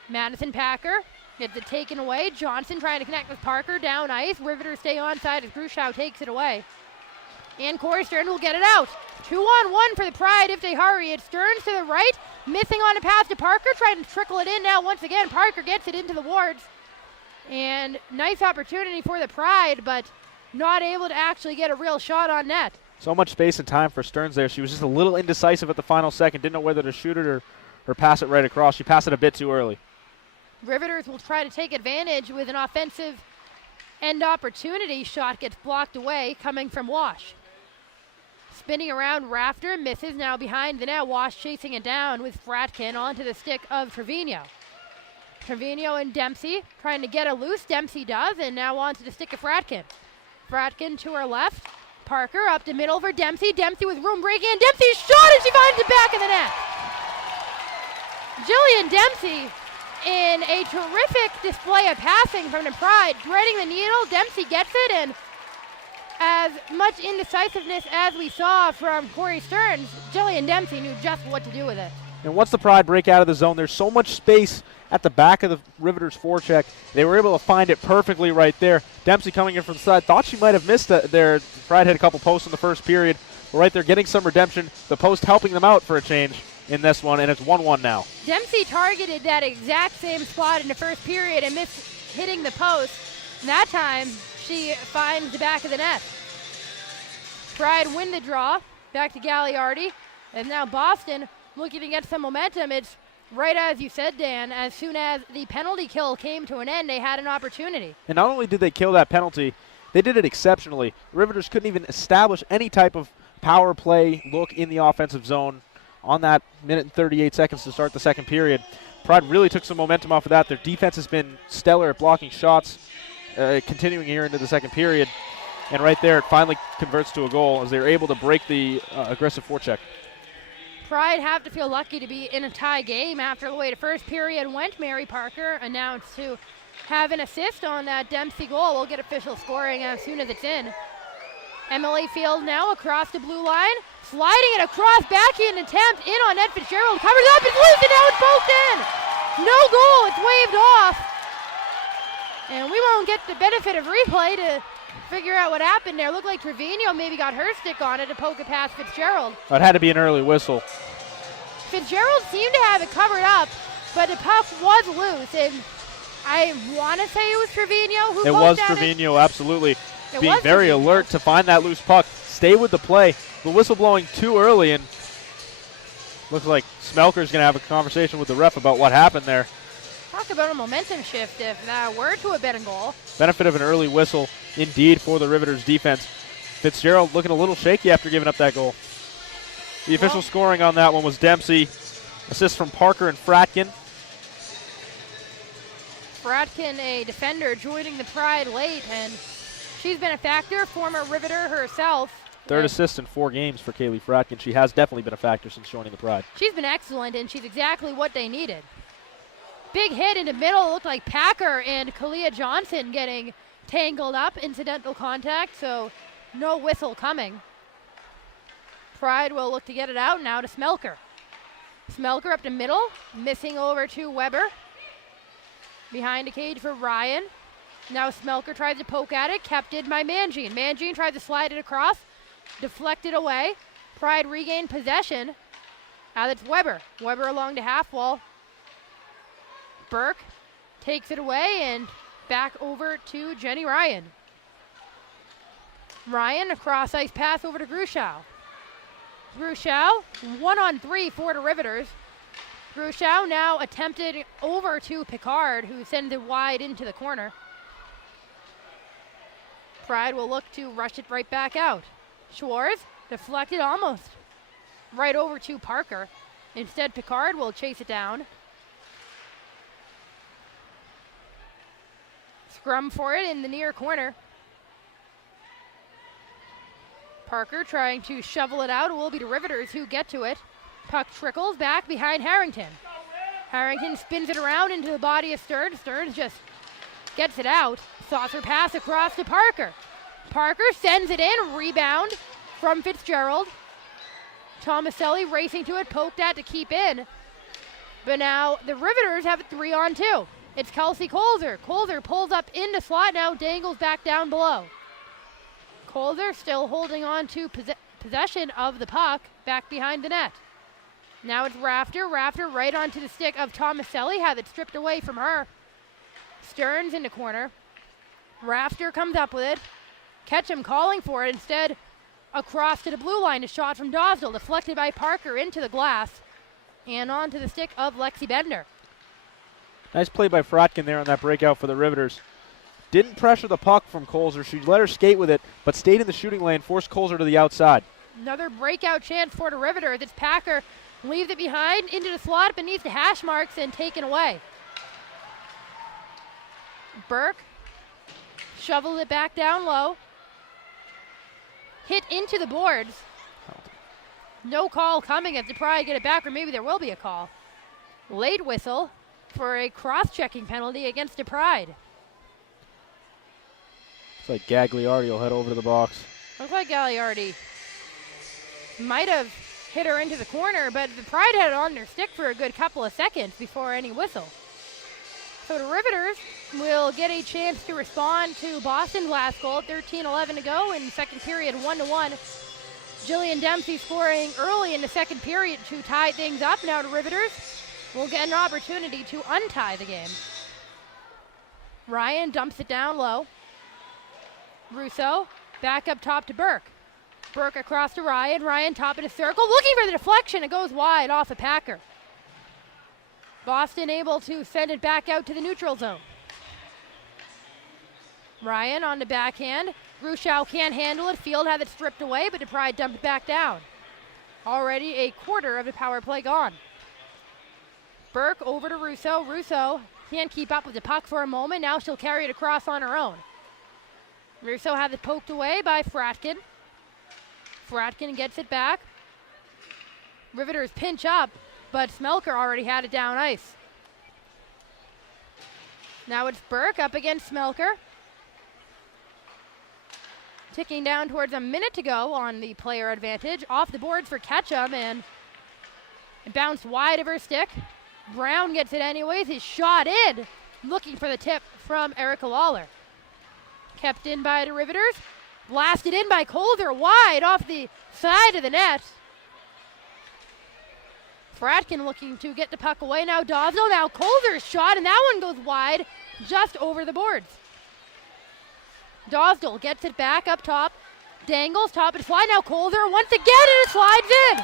Madison Packer Gets it taken away. Johnson trying to connect with Parker. Down ice. Riveters stay onside as Grushow takes it away. And Corey Stearns will get it out. 2-on-1 for the Pride if they hurry. It's Stearns to the right. Missing on a pass to Parker. Trying to trickle it in now once again. Parker gets it into the wards. And nice opportunity for the Pride, but not able to actually get a real shot on net. So much space and time for Stearns there. She was just a little indecisive at the final second. Didn't know whether to shoot it or pass it right across. She passed it a bit too early. Riveters will try to take advantage with an offensive end opportunity. Shot gets blocked away coming from Wash. Spinning around Rafter, misses now behind the net. Wash chasing it down with Fratkin onto the stick of Trevino. Trevino and Dempsey trying to get it loose. Dempsey does, and now onto the stick of Fratkin. Fratkin to her left. Parker up to middle for Dempsey. Dempsey with room breaking in. Dempsey's shot, and she finds the back of the net. Jillian Dempsey in a terrific display of passing from the Pride. Threading the needle, Dempsey gets it, and as much indecisiveness as we saw from Corey Stearns, Jillian Dempsey knew just what to do with it. And once the Pride break out of the zone, there's so much space at the back of the Riveters forecheck. They were able to find it perfectly right there. Dempsey coming in from the side. Thought she might have missed there. Pride had a couple posts in the first period. But right there getting some redemption. The post helping them out for a change in this one, and it's 1-1 now. Dempsey targeted that exact same spot in the first period and missed hitting the post. And that time, she finds the back of the net. Pride win the draw. Back to Gagliardi. And now Boston looking to get some momentum. It's right as you said, Dan. As soon as the penalty kill came to an end, they had an opportunity. And not only did they kill that penalty, they did it exceptionally. The Riveters couldn't even establish any type of power play look in the offensive zone on that minute and 38 seconds to start the second period. Pride really took some momentum off of that. Their defense has been stellar at blocking shots, continuing here into the second period. And right there, it finally converts to a goal as they're able to break the aggressive forecheck. Pride have to feel lucky to be in a tie game after the way the first period went. Mary Parker announced to have an assist on that Dempsey goal. We'll get official scoring as soon as it's in. Emily Field now across the blue line, sliding it across, backhand attempt in on Ed Fitzgerald, covers up, it's loose, and now it's poked in. No goal, it's waved off. And we won't get the benefit of replay to figure out what happened there. Looked like Trevino maybe got her stick on it to poke it past Fitzgerald. It had to be an early whistle. Fitzgerald seemed to have it covered up, but the puck was loose, and I want to say it was Trevino who poked at it. It was Trevino, absolutely. Being very alert to find that loose puck. Stay with the play. The whistle blowing too early, and looks like Smelker's going to have a conversation with the ref about what happened there. Talk about a momentum shift if that were to have been a goal. Benefit of an early whistle indeed for the Riveters defense. Fitzgerald looking a little shaky after giving up that goal. The official scoring on that one was Dempsey. Assist from Parker and Fratkin. Fratkin, a defender, joining the Pride late, and she's been a factor, former Riveter herself. Third assist in 4 games for Kaylee Fratkin. She has definitely been a factor since joining the Pride. She's been excellent, and she's exactly what they needed. Big hit in the middle, looked like Packer and Kalia Johnson getting tangled up, incidental contact, so no whistle coming. Pride will look to get it out now to Smelker. Smelker up to middle, missing over to Weber. Behind the cage for Ryan. Now Smelker tries to poke at it, kept in by Mangine. Mangine tried to slide it across, deflected away. Pride regained possession. Now that's Weber. Weber along the half wall. Burke takes it away and back over to Jenny Ryan. Ryan, a cross ice pass over to Grushow. Grushow, 1-on-3 for the Riveters. Grushow now attempted over to Picard, who sends it wide into the corner. Pride will look to rush it right back out. Schwartz deflected almost right over to Parker. Instead, Picard will chase it down. Scrum for it in the near corner. Parker trying to shovel it out. It will be the Riveters who get to it. Puck trickles back behind Harrington. Harrington spins it around into the body of Stearns. Stearns just gets it out. Saucer pass across to Parker. Parker sends it in. Rebound from Fitzgerald. Tomaselli racing to it. Poked at to keep in. But now the Riveters have a 3-on-2. It's Kelsey Colzer. Colzer pulls up into slot, now dangles back down below. Colzer still holding on to possession of the puck back behind the net. Now it's Rafter. Rafter right onto the stick of Tomaselli, has it stripped away from her. Stearns in the corner. Rafter comes up with it. Ketchum calling for it. Instead, across to the blue line, a shot from Dosdell, deflected by Parker into the glass and onto the stick of Lexi Bender. Nice play by Fratkin there on that breakout for the Riveters. Didn't pressure the puck from Colzer. She let her skate with it, but stayed in the shooting lane, forced Colzer to the outside. Another breakout chance for the Riveters. It's Packer. Leaves it behind, into the slot, beneath the hash marks, and taken away. Burke shoveled it back down low. Hit into the boards. No call coming as the Pride get it back, or maybe there will be a call. Late whistle for a cross-checking penalty against the Pride. It's like Gagliardi will head over to the box. Looks like Gagliardi might have hit her into the corner, but the Pride had it on their stick for a good couple of seconds before any whistle. So the Riveters will get a chance to respond to Boston's last goal. 13-11 to go in the second period, 1-1. Jillian Dempsey scoring early in the second period to tie things up. Now the Riveters will get an opportunity to untie the game. Ryan dumps it down low. Russo back up top to Burke. Burke across to Ryan. Ryan top of the circle, looking for the deflection. It goes wide off a Packer. Boston able to send it back out to the neutral zone. Ryan on the backhand. Rushow can't handle it. Field had it stripped away, but the Pride dumped it back down. Already a quarter of the power play gone. Burke over to Russo. Russo can't keep up with the puck for a moment. Now she'll carry it across on her own. Russo has it poked away by Fratkin. Fratkin gets it back. Riveters pinch up, but Smelker already had it down ice. Now it's Burke up against Smelker. Ticking down towards a minute to go on the player advantage. Off the boards for Ketchum, and it bounced wide of her stick. Brown gets it anyways. His shot in, looking for the tip from Erica Lawler. Kept in by the Riveters. Blasted in by Colzer, wide off the side of the net. Fratkin looking to get the puck away. Now Dosdell, now Colzer's shot, and that one goes wide, just over the boards. Dosdell gets it back up top, dangles, top of the slide. Now Colzer once again, and it slides in.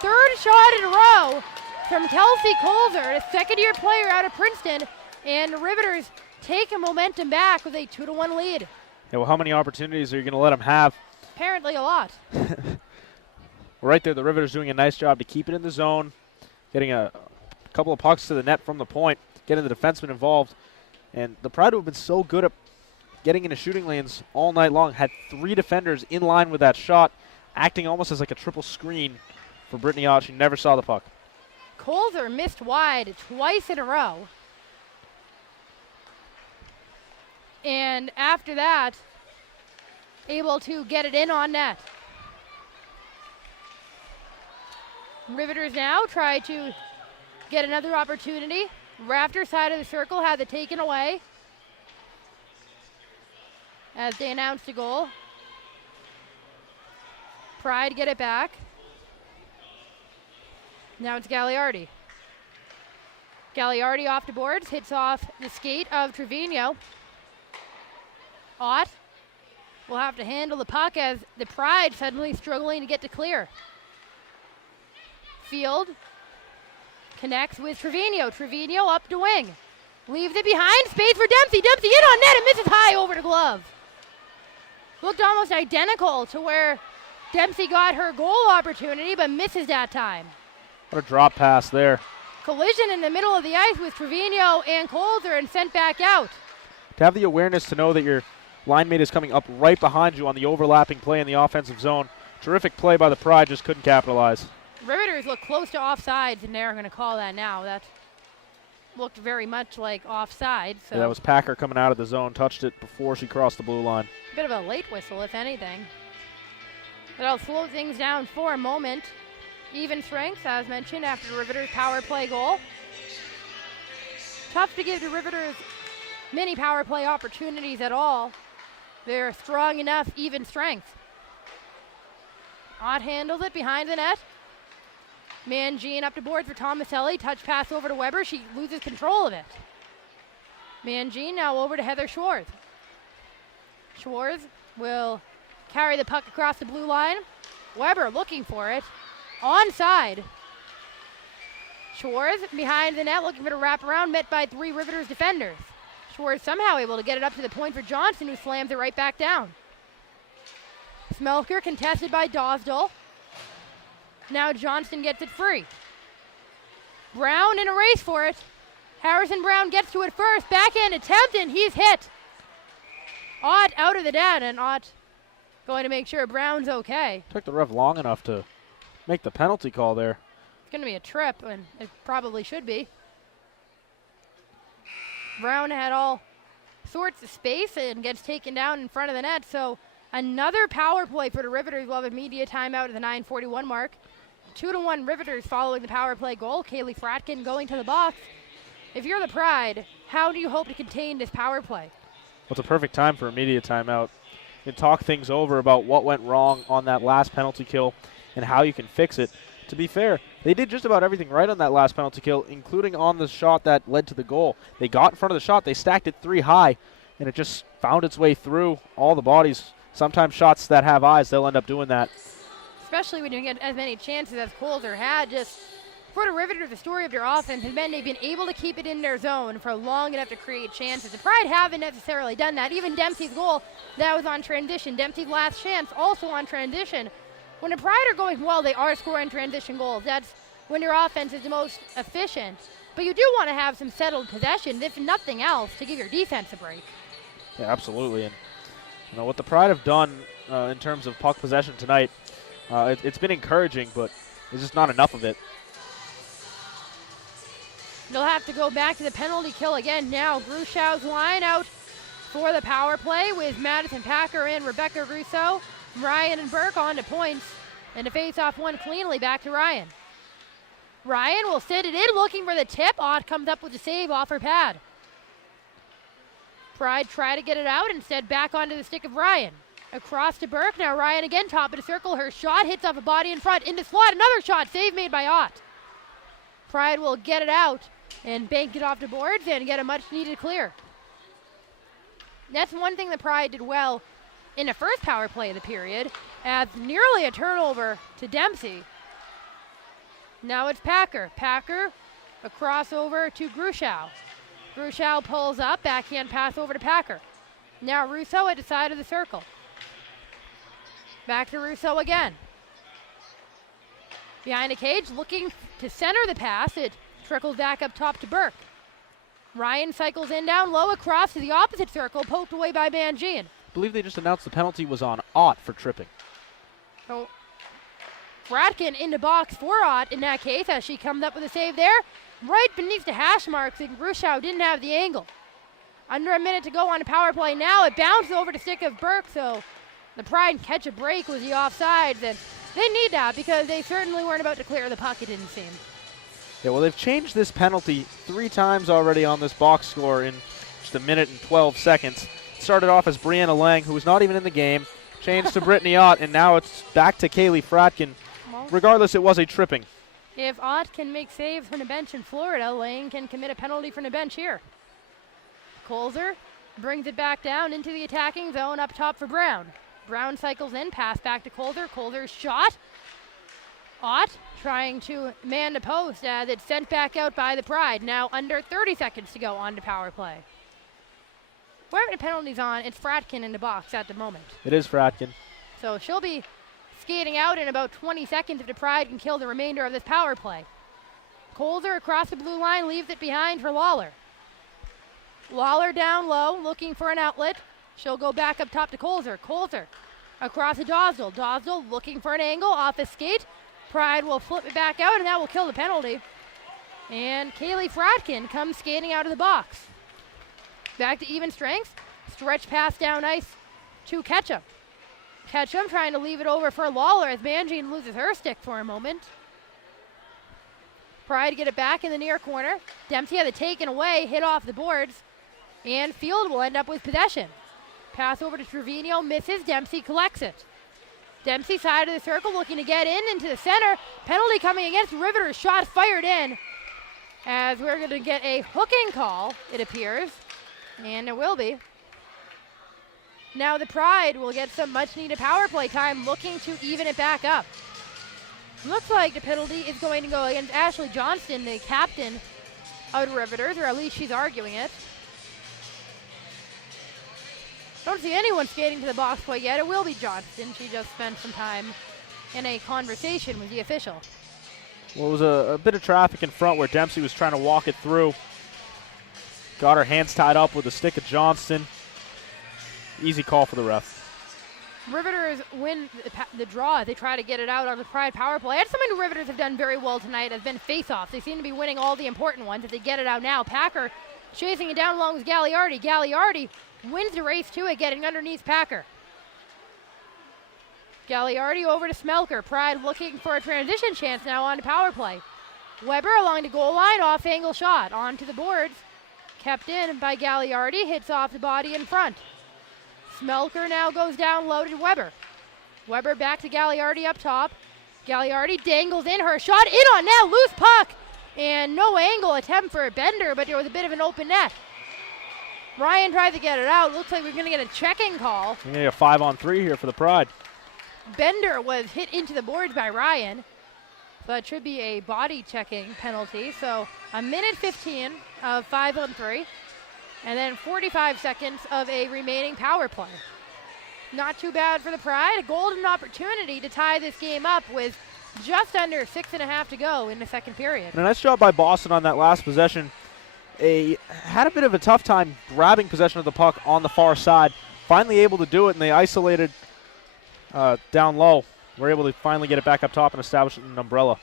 Third shot in a row from Kelsey Colzer, a second-year player out of Princeton, and the Riveters take a momentum back with a 2-1 lead. Yeah, well, how many opportunities are you going to let them have? Apparently a lot. Right there, the Riveters doing a nice job to keep it in the zone, getting a couple of pucks to the net from the point, getting the defenseman involved. And the Pride, who have been so good at getting into shooting lanes all night long, had 3 defenders in line with that shot, acting almost as like a triple screen for Brittany Ott. She never saw the puck. Colzer missed wide twice in a row. And after that, able to get it in on net. Riveters now try to get another opportunity. Rafter side of the circle had it taken away as they announced a goal. Pride get it back. Now it's Gagliardi. Gagliardi off the boards, hits off the skate of Trevino. Ott will have to handle the puck as the Pride suddenly struggling to get to clear. Field connects with Trevino. Trevino up the wing. Leaves it behind. Space for Dempsey. Dempsey in on net and misses high over the glove. Looked almost identical to where Dempsey got her goal opportunity, but misses that time. What a drop pass there. Collision in the middle of the ice with Trevino and Colzer and sent back out. To have the awareness to know that your line mate is coming up right behind you on the overlapping play in the offensive zone. Terrific play by the Pride, just couldn't capitalize. Riveters look close to offsides, and they're going to call that now. That looked very much like offside. So yeah, that was Packer coming out of the zone, touched it before she crossed the blue line. Bit of a late whistle, if anything. That'll slow things down for a moment. Even strength, as mentioned, after the Riveters' power play goal. Tough to give the Riveters many power play opportunities at all. They're strong enough, even strength. Ott handles it behind the net. Mangine up to board for Tomaselli. Touch pass over to Weber. She loses control of it. Mangine now over to Heather Schwartz. Schwartz will carry the puck across the blue line. Weber looking for it. Onside. Schwartz behind the net looking for the wraparound, met by 3 Riveters defenders. Schwartz somehow able to get it up to the point for Johnson, who slams it right back down. Smelker contested by Dosdall. Now Johnston gets it free. Brown in a race for it. Harrison Brown gets to it first. Backhand attempt, and he's hit. Ott out of the net, and Ott going to make sure Brown's okay. Took the ref long enough to make the penalty call there. It's going to be a trip, and it probably should be. Brown had all sorts of space and gets taken down in front of the net, so another power play for the Riveters. We'll have a media timeout at the 9:41 mark. 2-1 Riveters following the power play goal. Kaylee Fratkin going to the box. If you're the Pride, how do you hope to contain this power play? Well, it's a perfect time for a media timeout. You can talk things over about what went wrong on that last penalty kill and how you can fix it. To be fair, they did just about everything right on that last penalty kill, including on the shot that led to the goal. They got in front of the shot, they stacked it 3 high, and it just found its way through all the bodies. Sometimes shots that have eyes, they'll end up doing that. Especially when you get as many chances as Colzer had. Just for the Riveters, the story of their offense has been they've been able to keep it in their zone for long enough to create chances. The Pride haven't necessarily done that. Even Dempsey's goal, that was on transition. Dempsey's last chance, also on transition. When the Pride are going well, they are scoring transition goals. That's when your offense is the most efficient. But you do want to have some settled possession, if nothing else, to give your defense a break. Yeah, absolutely. And you know what the Pride have done in terms of puck possession tonight, it's been encouraging, but there's just not enough of it. They'll have to go back to the penalty kill again now. Grushow's line out for the power play with Madison Packer and Rebecca Rousseau. Ryan and Burke on to points, and to face off one cleanly back to Ryan. Ryan will sit it in, looking for the tip. Ott comes up with the save off her pad. Pride try to get it out, instead back onto the stick of Ryan. Across to Burke, now Ryan again, top of the circle. Her shot hits off a body in front, into slot, another shot, save made by Ott. Pride will get it out and bank it off the boards and get a much needed clear. That's one thing the Pride did well in the first power play of the period, adds nearly a turnover to Dempsey. Now it's Packer. Packer, a crossover to Grushow. Grushow pulls up, backhand pass over to Packer. Now Rousseau at the side of the circle. Back to Rousseau again. Behind the cage, looking to center the pass. It trickles back up top to Burke. Ryan cycles in down low across to the opposite circle, poked away by Mangine. I believe they just announced the penalty was on Ott for tripping. So Fratkin in the box for Ott in that case as she comes up with a save there. Right beneath the hash marks, and Grushow didn't have the angle. Under a minute to go on the power play now. It bounces over the stick of Burke, so the Pride catch a break with the offsides, and they need that because they certainly weren't about to clear the puck, it didn't seem. Yeah, well, they've changed this penalty 3 times already on this box score in just a minute and 12 seconds. It started off as Brianna Lang, who was not even in the game, changed to Brittany Ott, and now it's back to Kaylee Fratkin. Regardless, it was a tripping. If Ott can make saves from the bench in Florida, Lang can commit a penalty from the bench here. Colzer brings it back down into the attacking zone up top for Brown. Brown cycles in, pass back to Colzer. Colzer's shot. Ott trying to man the post as it's sent back out by the Pride. Now under 30 seconds to go on to power play. Whoever the penalty's on, it's Fratkin in the box at the moment. It is Fratkin. So she'll be skating out in about 20 seconds if the Pride can kill the remainder of this power play. Colzer across the blue line leaves it behind for Lawler. Lawler down low, looking for an outlet. She'll go back up top to Colzer. Colzer across to Dosdall. Dosdall looking for an angle off his skate. Pride will flip it back out, and that will kill the penalty. And Kaylee Fratkin comes skating out of the box. Back to even strength. Stretch pass down ice to Ketchum. Ketchum trying to leave it over for Lawler as Mangine loses her stick for a moment. Pride get it back in the near corner. Dempsey had it taken away, hit off the boards, and Field will end up with possession. Pass over to Trevino, misses. Dempsey collects it. Dempsey side of the circle looking to get into the center. Penalty coming against Riveters. Shot fired in as we're going to get a hooking call, it appears. And it will be. Now the Pride will get some much-needed power play time looking to even it back up. Looks like the penalty is going to go against Ashley Johnston, the captain of the Riveters, or at least she's arguing it. Don't see anyone skating to the box quite yet. It will be Johnston. She just spent some time in a conversation with the official. Well, it was a bit of traffic in front where Dempsey was trying to walk it through. Got her hands tied up with the stick of Johnston. Easy call for the ref. Riveters win the draw. They try to get it out on the Pride power play. That's something the Riveters have done very well tonight has been face-offs. They seem to be winning all the important ones. If they get it out now, Packer chasing it down along with Gagliardi. Gagliardi wins the race to it, getting underneath Packer. Gagliardi over to Smelker. Pride looking for a transition chance now on the power play. Weber along the goal line, off-angle shot. Onto the boards. Kept in by Gagliardi. Hits off the body in front. Smelker now goes down low to Weber. Weber back to Gagliardi up top. Gagliardi dangles in her shot. In on now, loose puck. And no angle attempt for a Bender, but there was a bit of an open net. Ryan tried to get it out. Looks like we're going to get a checking call. We're going to get a 5-on-3 here for the Pride. Bender was hit into the boards by Ryan. So it should be a body checking penalty. So a minute 15 of 5-on-3. And then 45 seconds of a remaining power play. Not too bad for the Pride. A golden opportunity to tie this game up with just under 6.5 to go in the second period. And a nice job by Boston on that last possession. Had a bit of a tough time grabbing possession of the puck on the far side. Finally able to do it, and they isolated down low. We're able to finally get it back up top and establish an umbrella.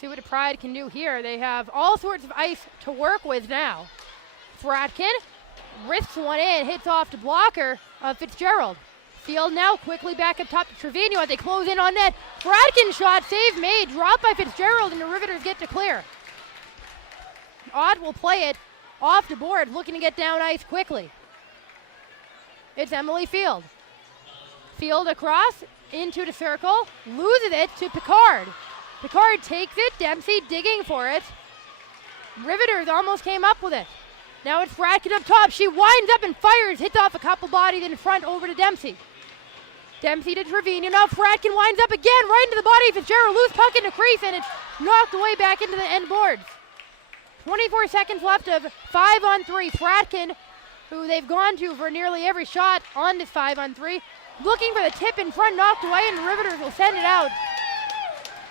See what the Pride can do here. They have all sorts of ice to work with now. Fratkin risks one in, hits off to blocker of Fitzgerald. Field now quickly back up top to Trevino as they close in on net. Fratkin shot, save made, dropped by Fitzgerald, and the Riveters get to clear. Ott will play it off the board, looking to get down ice quickly. It's Emily Field. Field across into the circle, loses it to Picard. Picard takes it, Dempsey digging for it. Riveters almost came up with it. Now it's Fratkin up top. She winds up and fires, hits off a couple bodies in front over to Dempsey. Dempsey to Trevino. Now Fratkin winds up again, right into the body of Fitzgerald. Loose puck in the crease, and it's knocked away back into the end boards. 24 seconds left of 5-on-3. Fratkin, who they've gone to for nearly every shot on this 5-on-3, looking for the tip in front, knocked away, and the Riveters will send it out.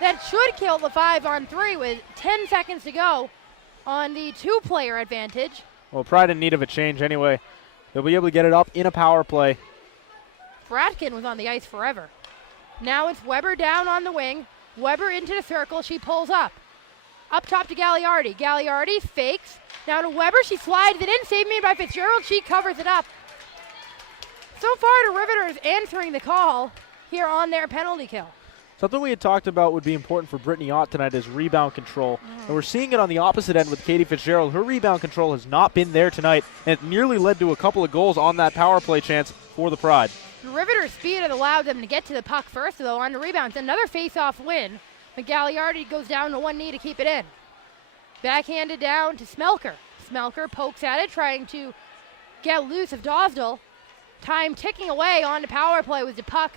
That should kill the 5-on-3 with 10 seconds to go on the two-player advantage. Well, Pride in need of a change anyway. They'll be able to get it up in a power play. Fratkin was on the ice forever. Now it's Weber down on the wing. Weber into the circle. She pulls up. Up top to Gagliardi. Gagliardi fakes. Now to Weber. She slides it in. Save made by Fitzgerald. She covers it up. So far, the Riveters answering the call here on their penalty kill. Something we had talked about would be important for Brittany Ott tonight is rebound control. And we're seeing it on the opposite end with Katie Fitzgerald. Her rebound control has not been there tonight, and it nearly led to a couple of goals on that power play chance for the Pride. The Riveters' speed had allowed them to get to the puck first, though, on the rebounds. Another face-off win. Gagliardi goes down to one knee to keep it in. Backhanded down to Smelker. Smelker pokes at it, trying to get loose of Dosdell. Time ticking away on the power play with the puck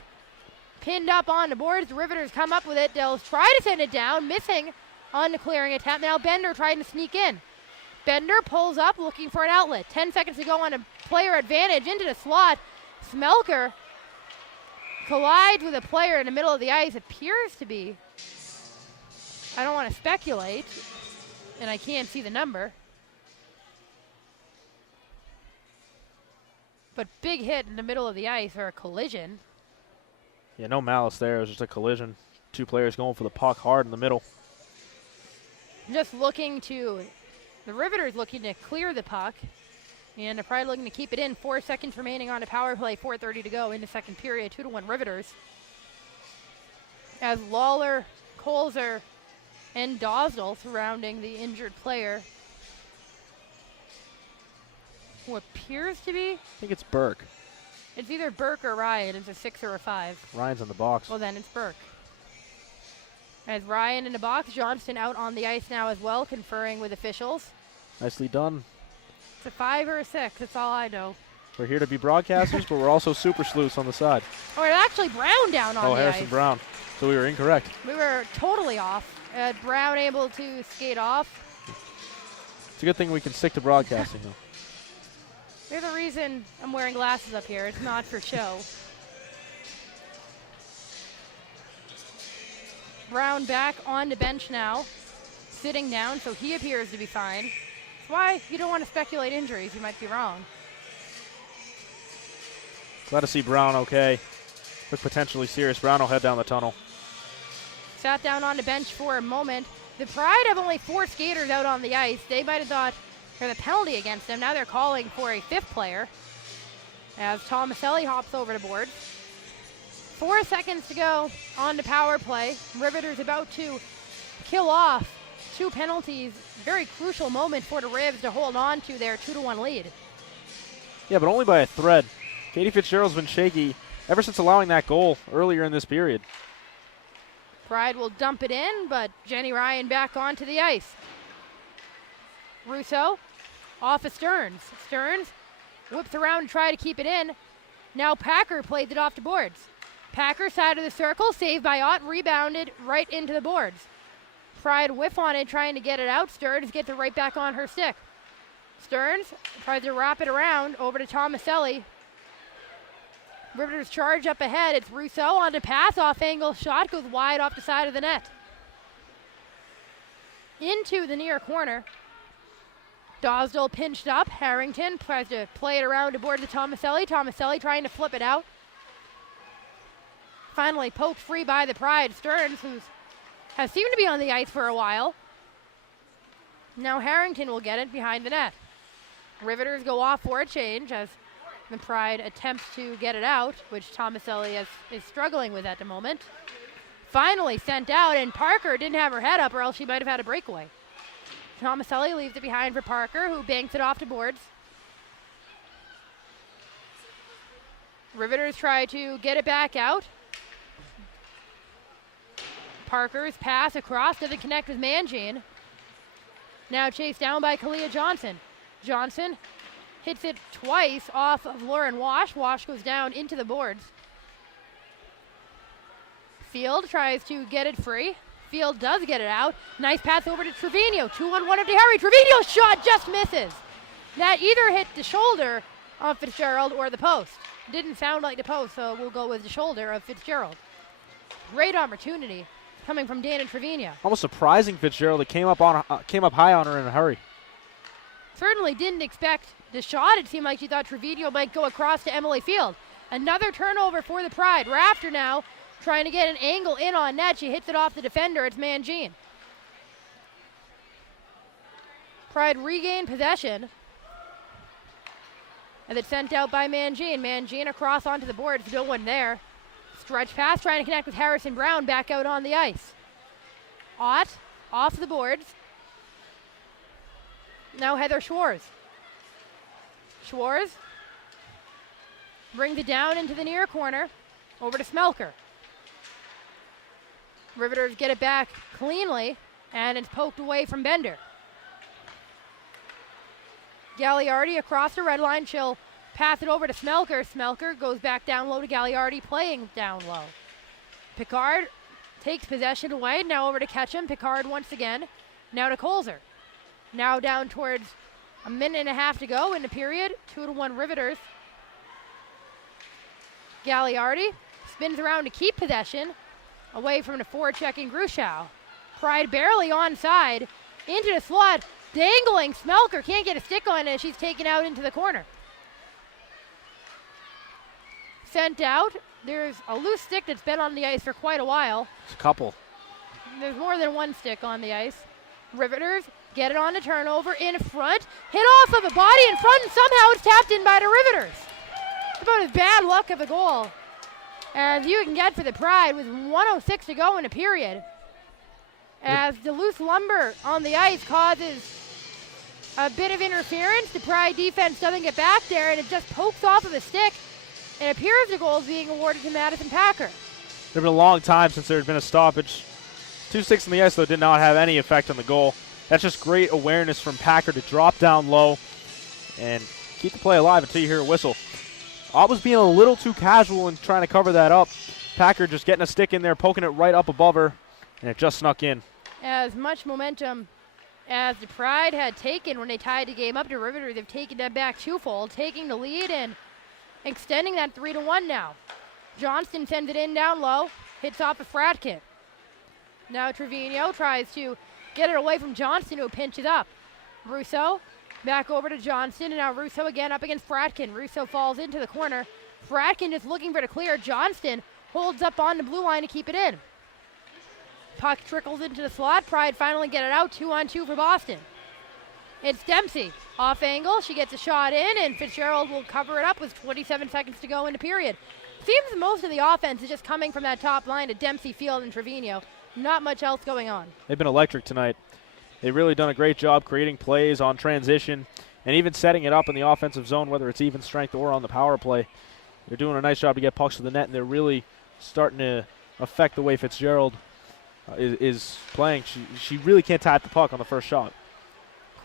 pinned up on the boards. The Riveters come up with it. They'll try to send it down, missing on the clearing attempt. Now Bender trying to sneak in. Bender pulls up, looking for an outlet. 10 seconds to go on a player advantage into the slot. Smelker collides with a player in the middle of the ice. Appears to be, I don't want to speculate, and I can't see the number. But big hit in the middle of the ice, or a collision. Yeah, no malice there. It was just a collision. Two players going for the puck hard in the middle. Just looking to, the Riveters looking to clear the puck. And the Pride looking to keep it in. 4 seconds remaining on the power play. 4:30 to go in the second period. 2-1 Riveters. As Lawler, Colzer, and Dosdell surrounding the injured player, who appears to be, I think it's Burke. it's either Burke or Ryan. It's a 6 or a 5. Ryan's on the box. Well, then it's Burke. As Ryan in the box, Johnston out on the ice now as well, conferring with officials. Nicely done. It's a 5 or a 6, that's all I know. We're here to be broadcasters, but we're also super sleuths on the side. Oh, it's actually Brown down on the Harrison ice. Brown. So we were incorrect. We were totally off. Brown able to skate off. It's a good thing we can stick to broadcasting, though. There's a reason I'm wearing glasses up here. It's not for show. Brown back on the bench now, sitting down, so he appears to be fine. That's why you don't want to speculate injuries. You might be wrong. Glad to see Brown okay. Look potentially serious. Brown will head down the tunnel. Sat down on the bench for a moment. The Pride have only 4 skaters out on the ice. They might have thought there's a penalty against them. Now they're calling for a 5th player as Tomaselli hops over the board. 4 seconds to go on the power play. Riveters about to kill off 2 penalties. Very crucial moment for the Rivs to hold on to their 2-1 lead. Yeah, but only by a thread. Katie Fitzgerald's been shaky ever since allowing that goal earlier in this period. Pride will dump it in, but Jenny Ryan back onto the ice. Russo off of Stearns. Stearns whips around to try to keep it in. Now Packer plays it off the boards. Packer side of the circle, saved by Ott, rebounded right into the boards. Pride whiff on it, trying to get it out. Stearns gets it right back on her stick. Stearns tries to wrap it around over to Tomaselli. Riveters charge up ahead. It's Rousseau on the pass. Off angle shot goes wide off the side of the net. Into the near corner. Dosdell pinched up. Harrington tries to play it around to board to Tomaselli. Tomaselli trying to flip it out. Finally poked free by the Pride. Stearns, who has seemed to be on the ice for a while. Now Harrington will get it behind the net. Riveters go off for a change as the Pride attempts to get it out, which Tomaselli is struggling with at the moment. Finally sent out, and Parker didn't have her head up, or else she might have had a breakaway. Tomaselli leaves it behind for Parker, who banks it off the boards. Riveters try to get it back out. Parker's pass across doesn't connect with Mangine. Now chased down by Kalia Johnson. Johnson hits it twice off of Lauren Wash. Wash goes down into the boards. Field tries to get it free. Field does get it out. Nice pass over to Trevino. 2-on-1 of DeHarry. Trevino's shot just misses. That either hit the shoulder of Fitzgerald or the post. Didn't sound like the post, so we'll go with the shoulder of Fitzgerald. Great opportunity coming from Dana Trevino. Almost surprising Fitzgerald. It came up high on her in a hurry. Certainly didn't expect the shot. It seemed like she thought Trevino might go across to Emily Field. Another turnover for the Pride. Rafter now trying to get an angle in on net. She hits it off the defender. It's Mangine. Pride regained possession as it's sent out by Mangine. Mangine across onto the boards. No one there. Stretch pass trying to connect with Harrison Brown back out on the ice. Ott off the boards. Now Heather Schwarz. Schwarz brings it down into the near corner. Over to Smelker. Riveters get it back cleanly, and it's poked away from Bender. Gagliardi across the red line. She'll pass it over to Smelker. Smelker goes back down low to Gagliardi, playing down low. Picard takes possession away. Now over to Ketchum. Picard once again. Now to Colzer. Now down towards a minute and a half to go in the period. 2-1 Riveters. Gagliardi spins around to keep possession away from the forechecking Grushow. Pride barely onside. Into the slot. Dangling. Smelker can't get a stick on it as she's taken out into the corner. Sent out. There's a loose stick that's been on the ice for quite a while. It's a couple. There's more than one stick on the ice. Riveters get it on a turnover in front. Hit off of a body in front, and somehow it's tapped in by the Riveters. It's about as bad luck of a goal as you can get for the Pride with 1:06 to go in a period. as the loose lumber on the ice causes a bit of interference. The Pride defense doesn't get back there, and it just pokes off of the stick. It appears the goal is being awarded to Madison Packer. It's been a long time since there had been a stoppage. 2 sticks on the ice, though, did not have any effect on the goal. That's just great awareness from Packer to drop down low and keep the play alive until you hear a whistle. I was being a little too casual in trying to cover that up. Packer just getting a stick in there, poking it right up above her, and it just snuck in. As much momentum as the Pride had taken when they tied the game up to Riveters, they've taken that back twofold, taking the lead and extending that 3-1 now. Johnston sends it in down low, hits off of Fratkin. Now Trevino tries to get it away from Johnston, who pinches up. Russo back over to Johnston, and now Russo again up against Fratkin. Russo falls into the corner. Fratkin just looking for the clear. Johnston holds up on the blue line to keep it in. Puck trickles into the slot. Pride finally get it out, 2-on-2 for Boston. It's Dempsey. Off angle, she gets a shot in, and Fitzgerald will cover it up with 27 seconds to go in the period. Seems most of the offense is just coming from that top line of Dempsey, Field, and Trevino. Not much else going on. They've been electric tonight. They've really done a great job creating plays on transition and even setting it up in the offensive zone, whether it's even strength or on the power play. They're doing a nice job to get pucks to the net, and they're really starting to affect the way Fitzgerald is playing. She really can't tie up the puck on the first shot.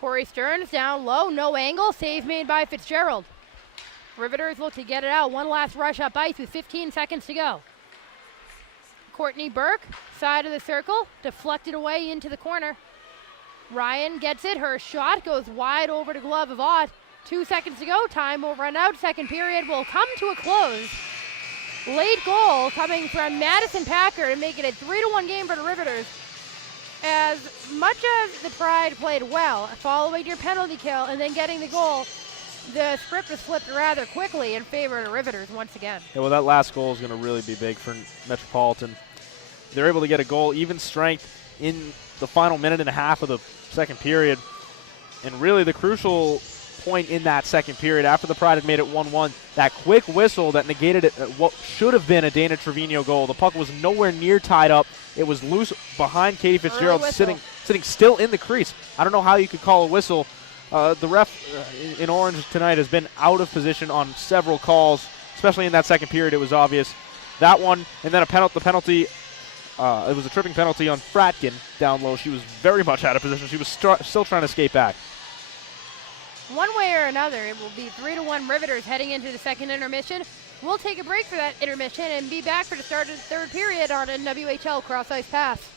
Corey Stearns down low, no angle, save made by Fitzgerald. Riveters look to get it out. One last rush up ice with 15 seconds to go. Courtney Burke, side of the circle, deflected away into the corner. Ryan gets it. Her shot goes wide over the glove of Ott. 2 seconds to go. Time will run out. Second period will come to a close. Late goal coming from Madison Packer to make it a 3-1 game for the Riveters. As much as the Pride played well, following your penalty kill and then getting the goal, the script was flipped rather quickly in favor of the Riveters once again. Yeah, well, that last goal is going to really be big for Metropolitan. They're able to get a goal, even strength, in the final minute and a half of the second period. And really the crucial point in that second period, after the Pride had made it 1-1, that quick whistle that negated what should have been a Dana Trevino goal. The puck was nowhere near tied up. It was loose behind Katie Fitzgerald, sitting still in the crease. I don't know how you could call a whistle. The ref in orange tonight has been out of position on several calls, especially in that second period. It was obvious. That one, and then the penalty. It was a tripping penalty on Fratkin down low. She was very much out of position. She was still trying to skate back. One way or another, it will be 3-1 Riveters heading into the second intermission. We'll take a break for that intermission and be back for the start of the third period on NWHL Cross Ice Pass.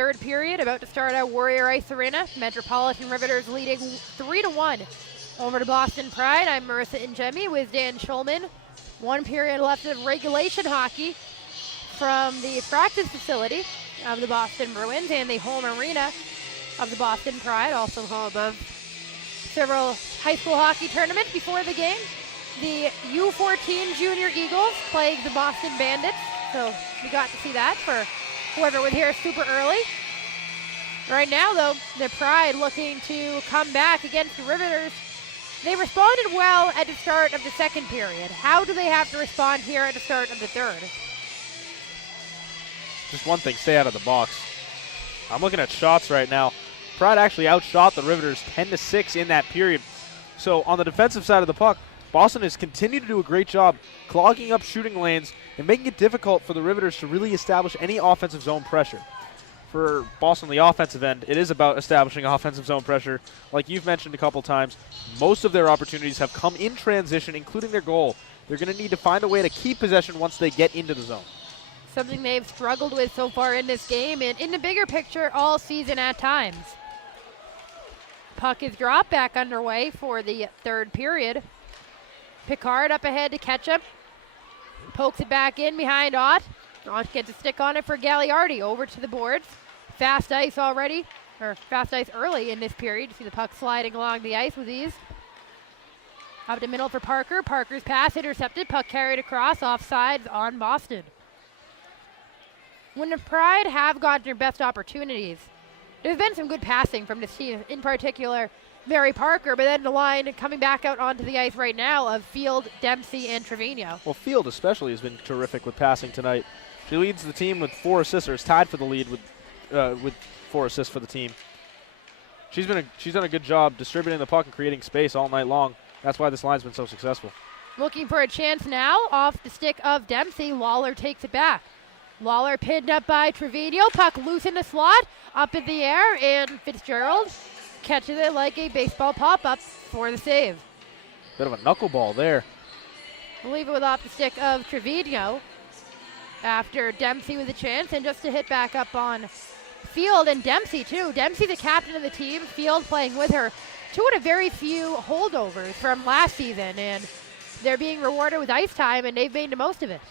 third period about to start at Warrior Ice Arena. Metropolitan Riveters leading 3-1 over to Boston Pride. I'm Marissa Ingemi with Dan Schulman. 1 period left of regulation hockey from the practice facility of the Boston Bruins and the home arena of the Boston Pride, also home of several high school hockey tournaments before the game. The U14 Junior Eagles playing the Boston Bandits, so we got to see that for whoever was here super early. Right now, though, the Pride looking to come back against the Riveters. They responded well at the start of the second period. How do they have to respond here at the start of the third? Just one thing, stay out of the box. I'm looking at shots right now. Pride actually outshot the Riveters 10-6 in that period. So on the defensive side of the puck, Boston has continued to do a great job clogging up shooting lanes and making it difficult for the Riveters to really establish any offensive zone pressure. For Boston on the offensive end, it is about establishing offensive zone pressure. Like you've mentioned a couple times, most of their opportunities have come in transition, including their goal. They're going to need to find a way to keep possession once they get into the zone. Something they've struggled with so far in this game and in the bigger picture all season at times. Puck is dropped, back underway for the third period. Picard up ahead to Ketchup. Pokes it back in behind Ott. Ott gets a stick on it for Gagliardi. Over to the boards. Fast ice already, or fast ice early in this period. You see the puck sliding along the ice with ease. Up to middle for Parker. Parker's pass intercepted. Puck carried across. Offsides on Boston. When the Pride have gotten their best opportunities, there's been some good passing from this team, in particular Mary Parker, but then the line coming back out onto the ice right now of Field, Dempsey, and Trevino. Well, Field especially has been terrific with passing tonight. She leads the team with 4 assists, or is tied for the lead with 4 assists for the team. She's done a good job distributing the puck and creating space all night long. That's why this line's been so successful. Looking for a chance now off the stick of Dempsey. Lawler takes it back. Lawler pinned up by Trevino. Puck loose in the slot, up in the air, and Fitzgerald catches it like a baseball pop-up for the save. Bit of a knuckleball there. I believe it was off the stick of Trevino after Dempsey with a chance, and just to hit back up on Field and Dempsey too. Dempsey, the captain of the team, Field playing with her. 2 out of very few holdovers from last season, and they're being rewarded with ice time, and they've made the most of it.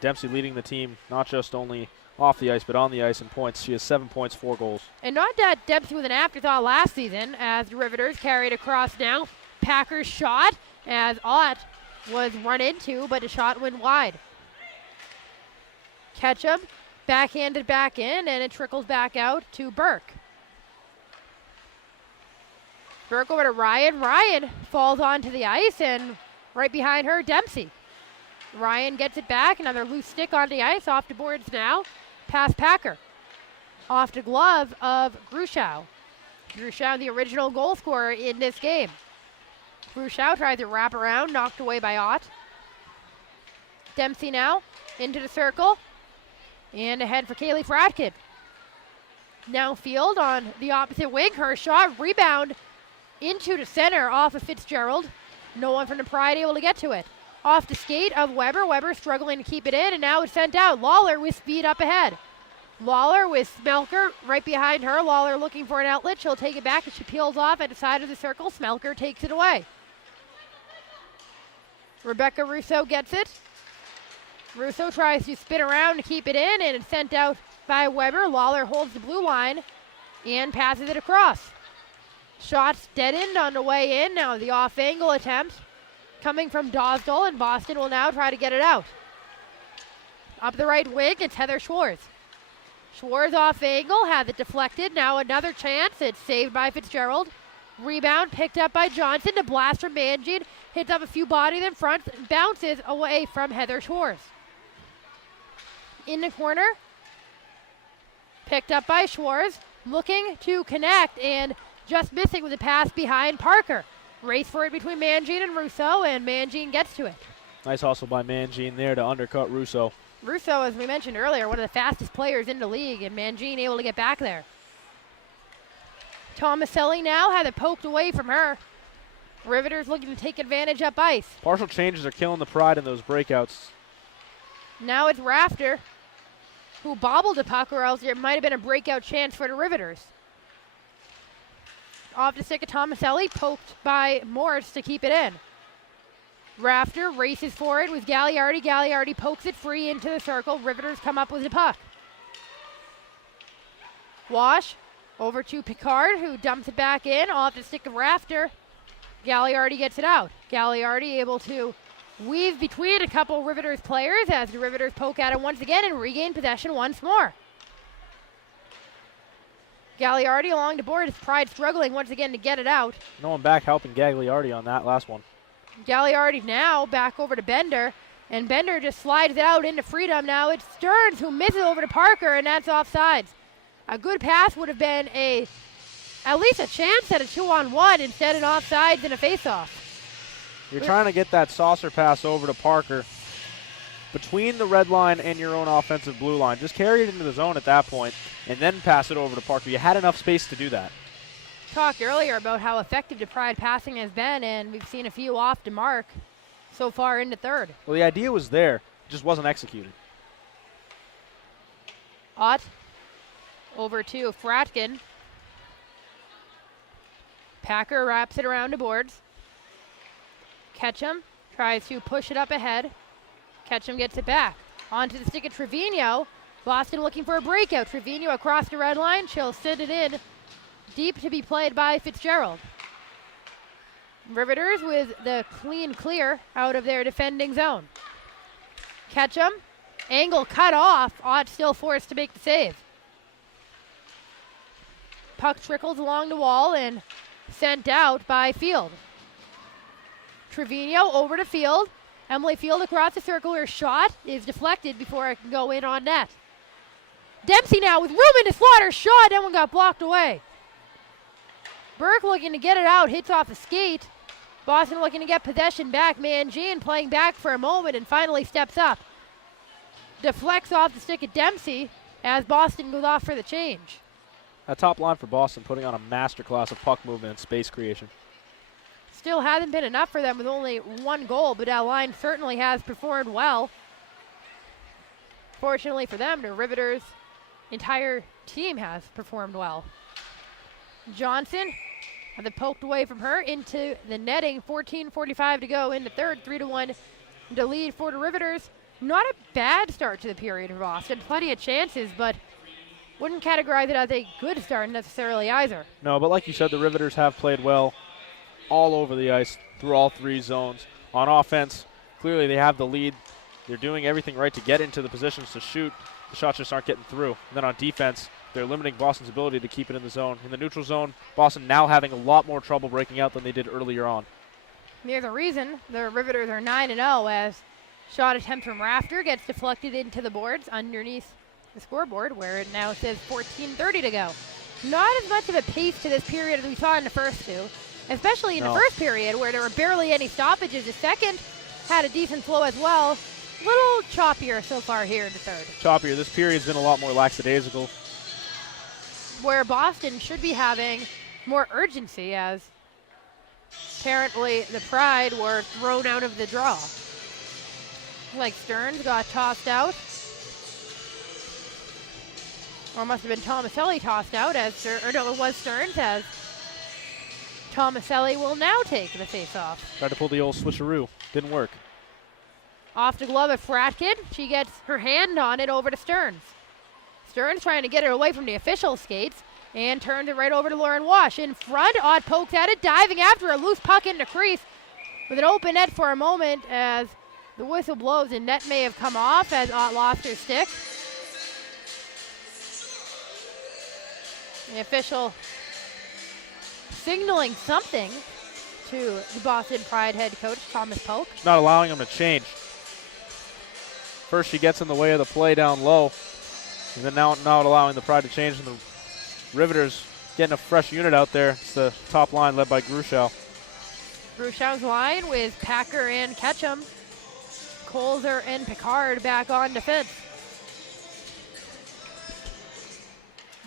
Dempsey leading the team, not just only off the ice, but on the ice in points. She has 7 points, 4 goals. And not that Dempsey was an afterthought last season, as the Riveters carried across now. Packers shot as Ott was run into, but the shot went wide. Ketchum backhanded back in, and it trickles back out to Burke. Burke over to Ryan. Ryan falls onto the ice, and right behind her, Dempsey. Ryan gets it back, another loose stick on the ice, off the boards now. Pass Packer. Off to glove of Gruschow. Gruschow, the original goal scorer in this game. Gruschow tries to wrap around, knocked away by Ott. Dempsey now into the circle. And ahead for Kaylee Fratkin. Now Field on the opposite wing. Her shot, rebound into the center off of Fitzgerald. No one from the Pride able to get to it. Off the skate of Weber. Weber struggling to keep it in, and now it's sent out. Lawler with speed up ahead. Lawler with Smelker right behind her. Lawler looking for an outlet. She'll take it back as she peels off at the side of the circle. Smelker takes it away. Rebecca Russo gets it. Russo tries to spin around to keep it in, and it's sent out by Weber. Lawler holds the blue line and passes it across. Shots deadened on the way in. Now the off-angle attempt coming from Dosdall, and Boston will now try to get it out. Up the right wing, it's Heather Schwartz. Schwartz off angle, has it deflected. Now another chance. It's saved by Fitzgerald. Rebound picked up by Johnson. The blast from Mangine hits up a few bodies in front, bounces away from Heather Schwartz. In the corner, picked up by Schwartz, looking to connect and just missing with a pass behind Parker. Race for it between Mangine and Russo, and Mangine gets to it. Nice hustle by Mangine there to undercut Russo. Russo, as we mentioned earlier, one of the fastest players in the league, and Mangine able to get back there. Tomaselli now had it poked away from her. Riveters looking to take advantage up ice. Partial changes are killing the Pride in those breakouts. Now it's Rafter. who bobbled the puck, or else there might have been a breakout chance for the Riveters. Off the stick of Tomaselli, poked by Morse to keep it in. Rafter races for it with Gagliardi. Gagliardi pokes it free into the circle. Riveters come up with the puck. Wash over to Picard, who dumps it back in off the stick of Rafter. Gagliardi gets it out. Gagliardi able to weave between a couple Riveters players as the Riveters poke at it once again and regain possession once more. Gagliardi along the board, his Pride struggling once again to get it out. No one back helping Gagliardi on that last one. Gagliardi now back over to Bender, and Bender just slides it out into freedom. Now it's Stearns who misses over to Parker, and that's offsides. A good pass would have been at least a chance at a 2-on-1 instead of offsides and a face-off. You're trying to get that saucer pass over to Parker between the red line and your own offensive blue line. Just carry it into the zone at that point and then pass it over to Parker. You had enough space to do that. Talked earlier about how effective the Pride passing has been, and we've seen a few off the mark so far in the third. Well, the idea was there, it just wasn't executed. Ott over to Fratkin. Packer wraps it around the boards. Ketchum tries to push it up ahead. Ketchum gets it back. Onto the stick of Trevino. Boston looking for a breakout. Trevino across the red line. She'll send it in deep to be played by Fitzgerald. Riveters with the clean clear out of their defending zone. Ketchum. Angle cut off. Ott still forced to make the save. Puck trickles along the wall and sent out by Field. Trevino over to Field. Emily Field across the circle. Her shot is deflected before it can go in on net. Dempsey now with room in the slot. Her shot, that one got blocked away. Burke looking to get it out, hits off a skate. Boston looking to get possession back. Mangine playing back for a moment and finally steps up. Deflects off the stick of Dempsey as Boston goes off for the change. That top line for Boston putting on a masterclass of puck movement and space creation. Still hasn't been enough for them with only one goal, but that line certainly has performed well. Fortunately for them, the Riveters' entire team has performed well. Johnson had it poked away from her into the netting. 14:45 to go in the third. 3-1 to lead for the Riveters. Not a bad start to the period for Boston. Plenty of chances, but wouldn't categorize it as a good start necessarily either. No, but like you said, the Riveters have played well all over the ice through all three zones. On offense, clearly they have the lead. They're doing everything right to get into the positions to shoot. The shots just aren't getting through. And then on defense, they're limiting Boston's ability to keep it in the zone. In the neutral zone, Boston now having a lot more trouble breaking out than they did earlier on. There's a reason the Riveters are 9-0 as shot attempt from Rafter gets deflected into the boards underneath the scoreboard where it now says 14:30 to go. Not as much of a pace to this period as we saw in the first two, especially in the first period where there were barely any stoppages. The second had a decent flow as well. A little choppier so far here in the third. Choppier. This period's been a lot more lackadaisical. Where Boston should be having more urgency as apparently the Pride were thrown out of the draw. Like Stearns got tossed out. Or must have been Tomaselli tossed out as, or no, it was Stearns as Tomaselli will now take the face-off. Tried to pull the old switcheroo. Didn't work. Off the glove of Fratkin. She gets her hand on it over to Stearns. Stearns trying to get it away from the official skates and turns it right over to Lauren Wash. In front, Ott pokes at it, diving after a loose puck in the crease with an open net for a moment as the whistle blows and net may have come off as Ott lost her stick. The official signaling something to the Boston Pride head coach, Thomas Polk. Not allowing him to change. First she gets in the way of the play down low, and then now not allowing the Pride to change, and the Riveters getting a fresh unit out there. It's the top line led by Grushow. Grushow's line with Packer and Ketchum. Colzer and Picard back on defense.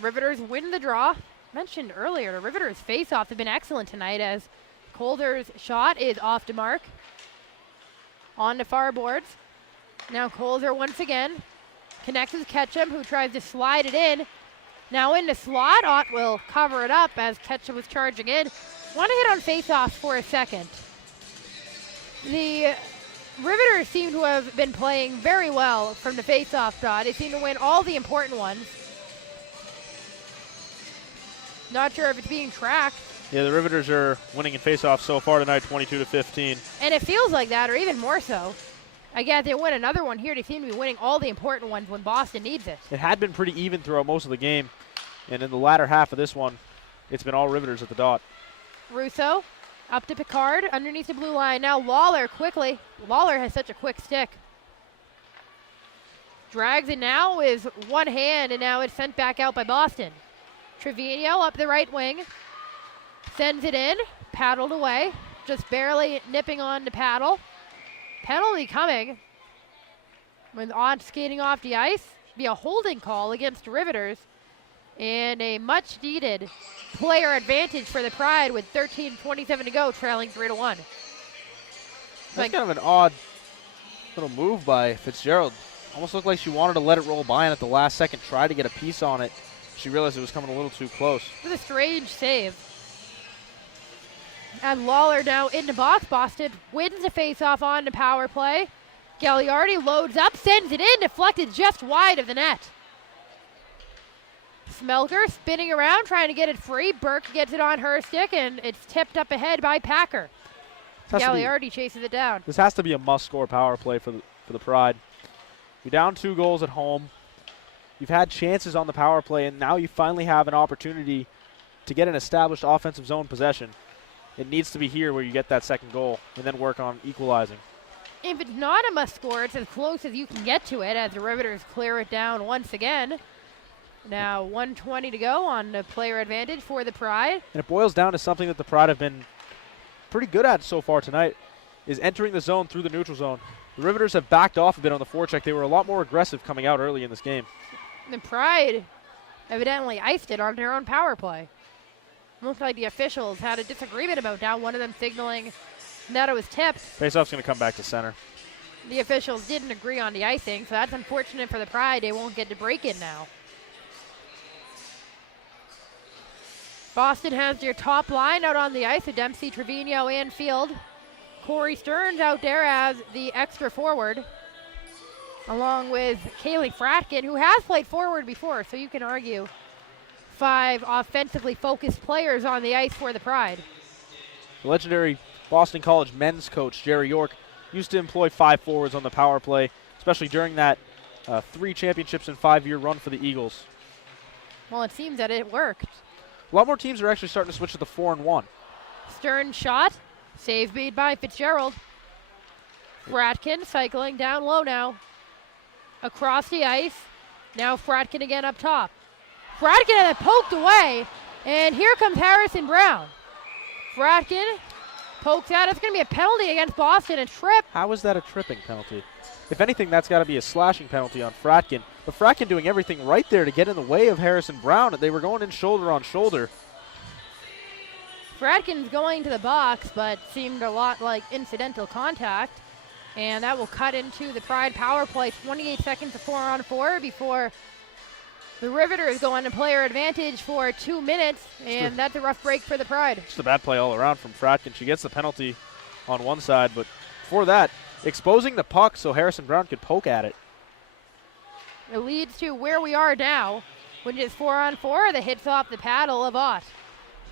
Riveters win the draw. Mentioned earlier, the Riveters face-off have been excellent tonight as Colzer's shot is off the mark. On the far boards. Now Colzer once again. Connects with Ketchum, who tries to slide it in. Now in the slot, Ott will cover it up as Ketchum was charging in. Want to hit on faceoffs for a second. The Riveters seem to have been playing very well from the faceoff dot. They seem to win all the important ones. Not sure if it's being tracked. Yeah, the Riveters are winning in faceoffs so far tonight, 22-15. And it feels like that, or even more so. Again, if they win another one here, they seem to be winning all the important ones when Boston needs it. It had been pretty even throughout most of the game, and in the latter half of this one, it's been all Riveters at the dot. Russo up to Picard underneath the blue line. Now Lawler quickly. Lawler has such a quick stick. Drags it now with one hand, and now it's sent back out by Boston. Trevino up the right wing. Sends it in. Paddled away. Just barely nipping on the paddle. Penalty coming. With Ott skating off the ice. Be a holding call against the Riveters. And a much needed player advantage for the Pride with 13:27 to go, trailing 3-1. That's kind of an odd little move by Fitzgerald. Almost looked like she wanted to let it roll by and at the last second tried to get a piece on it. She realized it was coming a little too close. It was a strange save. And Lawler now into box. Boston wins the faceoff on the power play. Gagliardi loads up, sends it in, deflected just wide of the net. Smelker spinning around, trying to get it free. Burke gets it on her stick, and it's tipped up ahead by Packer. Gagliardi chases it down. This has to be a must-score power play for the Pride. You're down 2 goals at home. You've had chances on the power play, and now you finally have an opportunity to get an established offensive zone possession. It needs to be here where you get that second goal and then work on equalizing. If it's not a must-score, it's as close as you can get to it as the Riveters clear it down once again. Now 1:20 to go on the player advantage for the Pride. And it boils down to something that the Pride have been pretty good at so far tonight, is entering the zone through the neutral zone. The Riveters have backed off a bit on the forecheck. They were a lot more aggressive coming out early in this game. The Pride evidently iced it on their own power play. Looks like the officials had a disagreement about that, one of them signaling that it was tipped. Faceoff's going to come back to center. The officials didn't agree on the icing, so that's unfortunate for the Pride. They won't get to break it now. Boston has their top line out on the ice with Dempsey, Trevino, and Field. Corey Stearns out there as the extra forward, along with Kaylee Fratkin, who has played forward before, so you can argue 5 offensively focused players on the ice for the Pride. The legendary Boston College men's coach, Jerry York, used to employ 5 forwards on the power play, especially during that 3 championships in 5-year run for the Eagles. Well, it seems that it worked. A lot more teams are actually starting to switch to the 4-1. Stern shot, save made by Fitzgerald. Fratkin cycling down low now. Across the ice, now Fratkin again up top. Fratkin had it poked away, and here comes Harrison Brown. Fratkin pokes out. It's going to be a penalty against Boston, a trip. How is that a tripping penalty? If anything, that's got to be a slashing penalty on Fratkin. But Fratkin doing everything right there to get in the way of Harrison Brown. They were going in shoulder on shoulder. Fratkin's going to the box, but seemed a lot like incidental contact. And that will cut into the Pride power play. 28 seconds to 4-on-4 before the Riveters go on to player advantage for 2 minutes. And that's a rough break for the Pride. Just a bad play all around from Fratkin. She gets the penalty on one side, but before that, exposing the puck so Harrison Brown could poke at it. It leads to where we are now, which is 4-on-4. The hits off the paddle of Ott.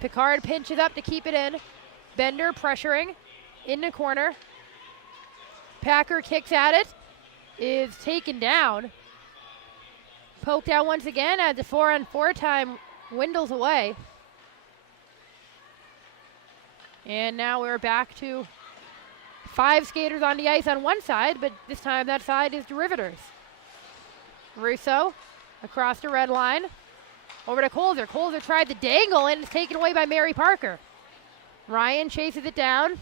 Picard pinches up to keep it in. Bender pressuring in the corner. Packer kicks at it. Is taken down. Poked out once again as the 4-on-4 time dwindles away. And now we're back to 5 skaters on the ice on one side, but this time that side is the Riveters. Russo across the red line. Over to Colzer. Colzer tried to dangle and it's taken away by Mary Parker. Ryan chases it down.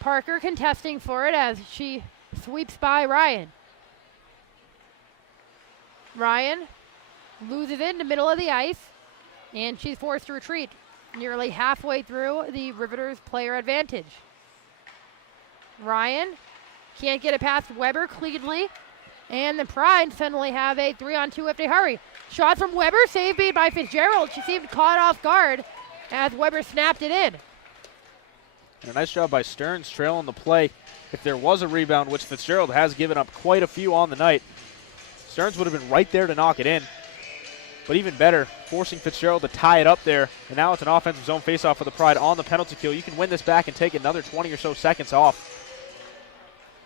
Parker contesting for it as she sweeps by Ryan. Ryan loses it in the middle of the ice, and she's forced to retreat nearly halfway through the Riveters player advantage. Ryan can't get it past Weber cleanly. And the Pride suddenly have a 3-on-2 if they hurry. Shot from Weber, save made by Fitzgerald. She seemed caught off guard as Weber snapped it in. And a nice job by Stearns trailing the play. If there was a rebound, which Fitzgerald has given up quite a few on the night, Stearns would have been right there to knock it in. But even better, forcing Fitzgerald to tie it up there. And now it's an offensive zone faceoff for the Pride on the penalty kill. You can win this back and take another 20 or so seconds off.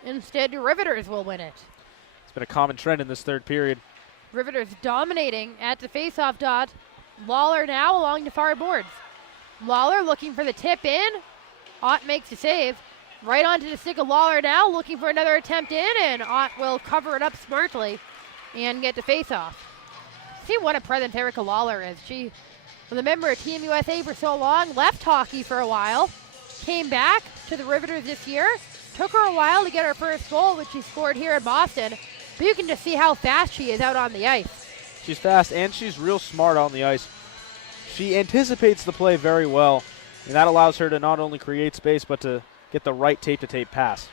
Instead, the Riveters will win it. It's been a common trend in this third period. Riveters dominating at the faceoff dot. Lawler now along the far boards. Lawler looking for the tip in. Ott makes the save. Right onto the stick of Lawler now, looking for another attempt in, and Ott will cover it up smartly and get the faceoff. See what a presence Erica Lawler is. She was a member of Team USA for so long, left hockey for a while, came back to the Riveters this year. Took her a while to get her first goal, which she scored here in Boston. But you can just see how fast she is out on the ice. She's fast and she's real smart on the ice. She anticipates the play very well, and that allows her to not only create space, but to get the right tape-to-tape pass.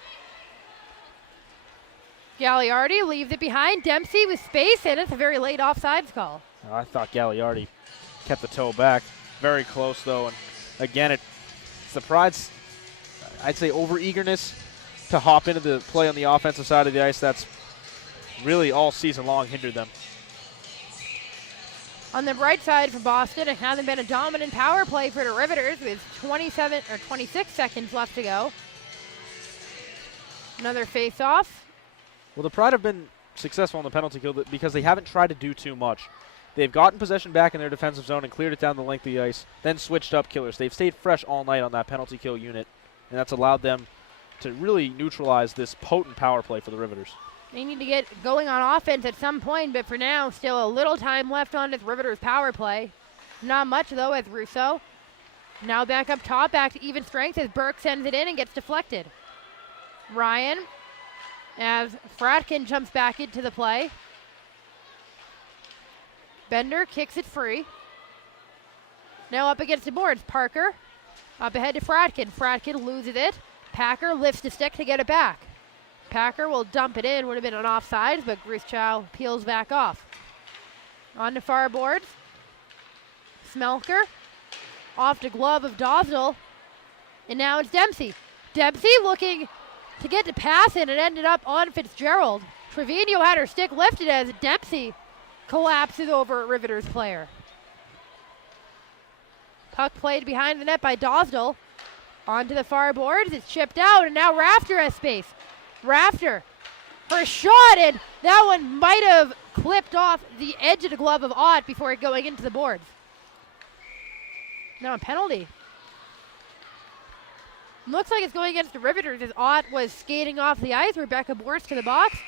Gagliardi leaves it behind. Dempsey with space, and it's a very late offsides call. I thought Gagliardi kept the toe back. Very close, though. And again, it's the Pride's, I'd say, over-eagerness to hop into the play on the offensive side of the ice. That's really all season long hindered them. On the right side for Boston, it hasn't been a dominant power play for the Riveters with 26 seconds left to go. Another face-off. Well, the Pride have been successful on the penalty kill because they haven't tried to do too much. They've gotten possession back in their defensive zone and cleared it down the length of the ice, then switched up killers. They've stayed fresh all night on that penalty kill unit, and that's allowed them to really neutralize this potent power play for the Riveters. They need to get going on offense at some point, but for now, still a little time left on this Riveters power play. Not much, though, as Russo. Now back up top, back to even strength as Burke sends it in and gets deflected. Ryan, as Fratkin jumps back into the play. Bender kicks it free. Now up against the boards. Parker up ahead to Fratkin. Fratkin loses it. Packer lifts the stick to get it back. Packer will dump it in. Would have been an offside, but Grischow peels back off. On the far boards. Smelker off the glove of Dosdell. And now it's Dempsey. Dempsey looking to get the pass in. It ended up on Fitzgerald. Trevino had her stick lifted as Dempsey collapses over a Riveters player. Puck played behind the net by Dosdell. Onto the far boards. It's chipped out, and now Rafter has space. Rafter, her shot, and that one might have clipped off the edge of the glove of Ott before it going into the boards. Now a penalty. Looks like it's going against the Riveters as Ott was skating off the ice. Rebecca Borst to the box.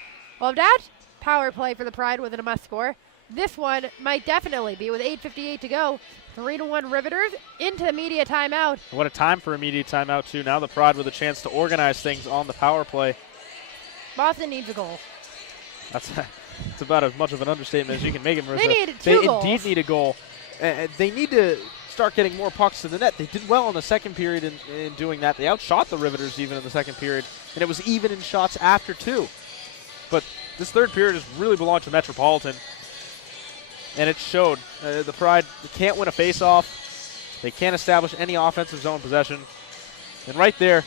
Well, that power play for the Pride wasn't a must score. This one might definitely be with 8:58 to go. 3-1 Riveters into the media timeout. What a time for a media timeout, too. Now the Pride with a chance to organize things on the power play. Boston needs a goal. That's about as much of an understatement as you can make it, Marissa. They need two goals. Indeed need a goal. They need to start getting more pucks to the net. They did well in the second period in doing that. They outshot the Riveters even in the second period, and it was even in shots after, too. But this third period has really belonged to Metropolitan, and it showed. The Pride can't win a face-off. They can't establish any offensive zone possession. And right there,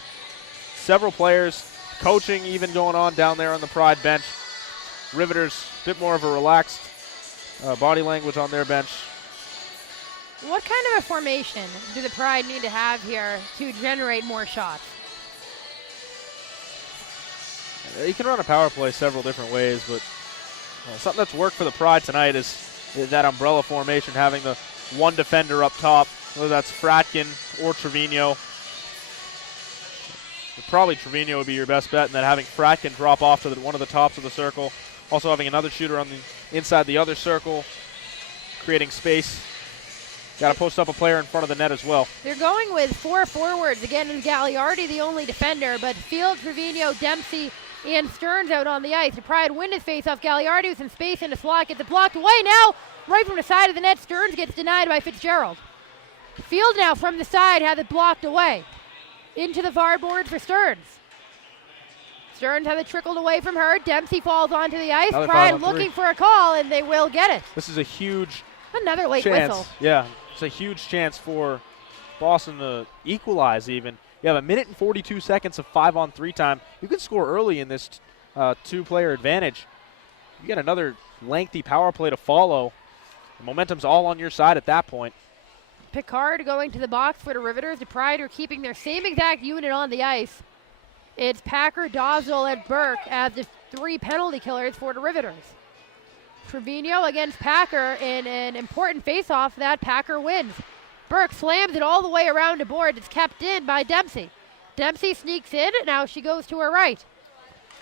several players, coaching even going on down there on the Pride bench. Riveters, a bit more of a relaxed body language on their bench. What kind of a formation do the Pride need to have here to generate more shots? You can run a power play several different ways, but something that's worked for the Pride tonight is that umbrella formation, having the one defender up top, whether that's Fratkin or Trevino. Probably Trevino would be your best bet, and then having Fratkin drop off to one of the tops of the circle. Also having another shooter on the inside the other circle, creating space. Got to post up a player in front of the net as well. They're going with 4 forwards. Again, is Gagliardi the only defender, but Field, Trevino, Dempsey, and Stearns out on the ice. The Pride win his face-off. Gagliardi with some space in the slot, gets it blocked away now. Right from the side of the net, Stearns gets denied by Fitzgerald. Field now from the side has it blocked away. Into the far board for Stearns. Stearns has it trickled away from her. Dempsey falls onto the ice. Another Pride 5-on-3. looking for a call, and they will get it. This is a huge Another late chance. whistle. Yeah, it's a huge chance for Boston to equalize even. You have 1 minute and 42 seconds of 5-on-3 time. You can score early in this two-player advantage. You get another lengthy power play to follow. The momentum's all on your side at that point. Picard going to the box for the Riveters. The Pride are keeping their same exact unit on the ice. It's Packer, Dawsel, and Burke as the 3 penalty killers for the Riveters. Trevino against Packer in an important face-off that Packer wins. Burke slams it all the way around the board. It's kept in by Dempsey. Dempsey sneaks in. Now she goes to her right.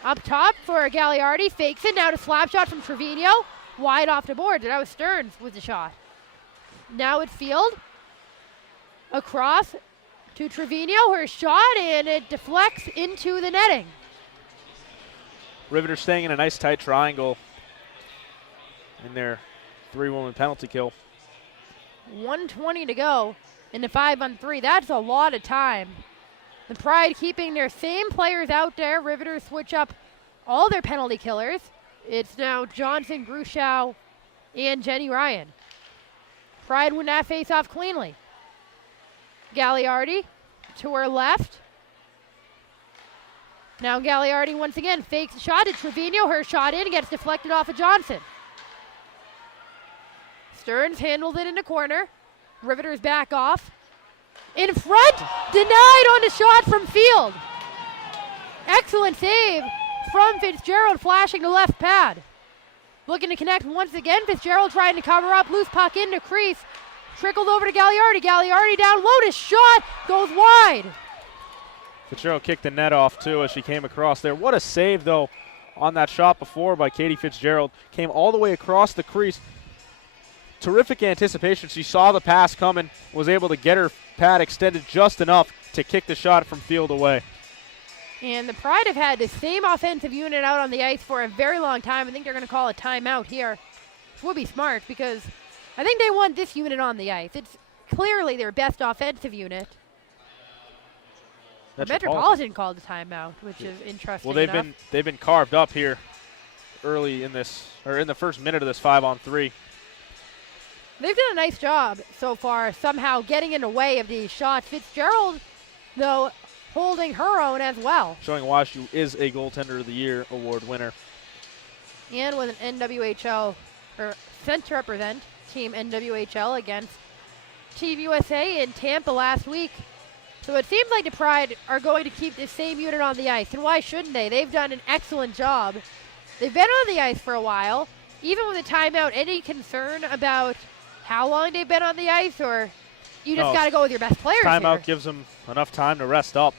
Up top for Gagliardi. Fakes it. Now the slap shot from Trevino. Wide off the board. That was Stearns with the shot. Now it's Field. Across to Trevino. Her shot, and it deflects into the netting. Riveters staying in a nice tight triangle in their 3-woman penalty kill. 1:20 to go in the 5-on-3. That's a lot of time. The Pride keeping their same players out there. Riveters switch up all their penalty killers. It's now Johnson, Gruschow, and Jenny Ryan. Pride win that face-off cleanly. Gagliardi to her left. Now Gagliardi once again fakes the shot at Trevino. Her shot in, gets deflected off of Johnson. Stearns handles it in the corner. Riveters back off. In front, denied on the shot from Field. Excellent save from Fitzgerald, flashing the left pad. Looking to connect once again. Fitzgerald trying to cover up. Loose puck in the crease. Trickled over to Gagliardi. Gagliardi down low. The shot goes wide. Fitzgerald kicked the net off, too, as she came across there. What a save, though, on that shot before by Katie Fitzgerald. Came all the way across the crease. Terrific anticipation. She saw the pass coming, was able to get her pad extended just enough to kick the shot from Field away. And the Pride have had the same offensive unit out on the ice for a very long time. I think they're going to call a timeout here. Which would be smart because I think they want this unit on the ice. It's clearly their best offensive unit. Metropolitan called a timeout, which is interesting. Well, they've been carved up here early in this, or in the first minute of this 5-on-3. They've done a nice job so far, somehow getting in the way of these shots. Fitzgerald, though, holding her own as well. Showing why she is a Goaltender of the Year award winner. And with an NWHL, or sent to represent Team NWHL against Team USA in Tampa last week. So it seems like the Pride are going to keep the same unit on the ice. And why shouldn't they? They've done an excellent job. They've been on the ice for a while. Even with a timeout, any concern about how long they've been on the ice, or you just got to go with your best players Timeout here? gives them enough time to rest up.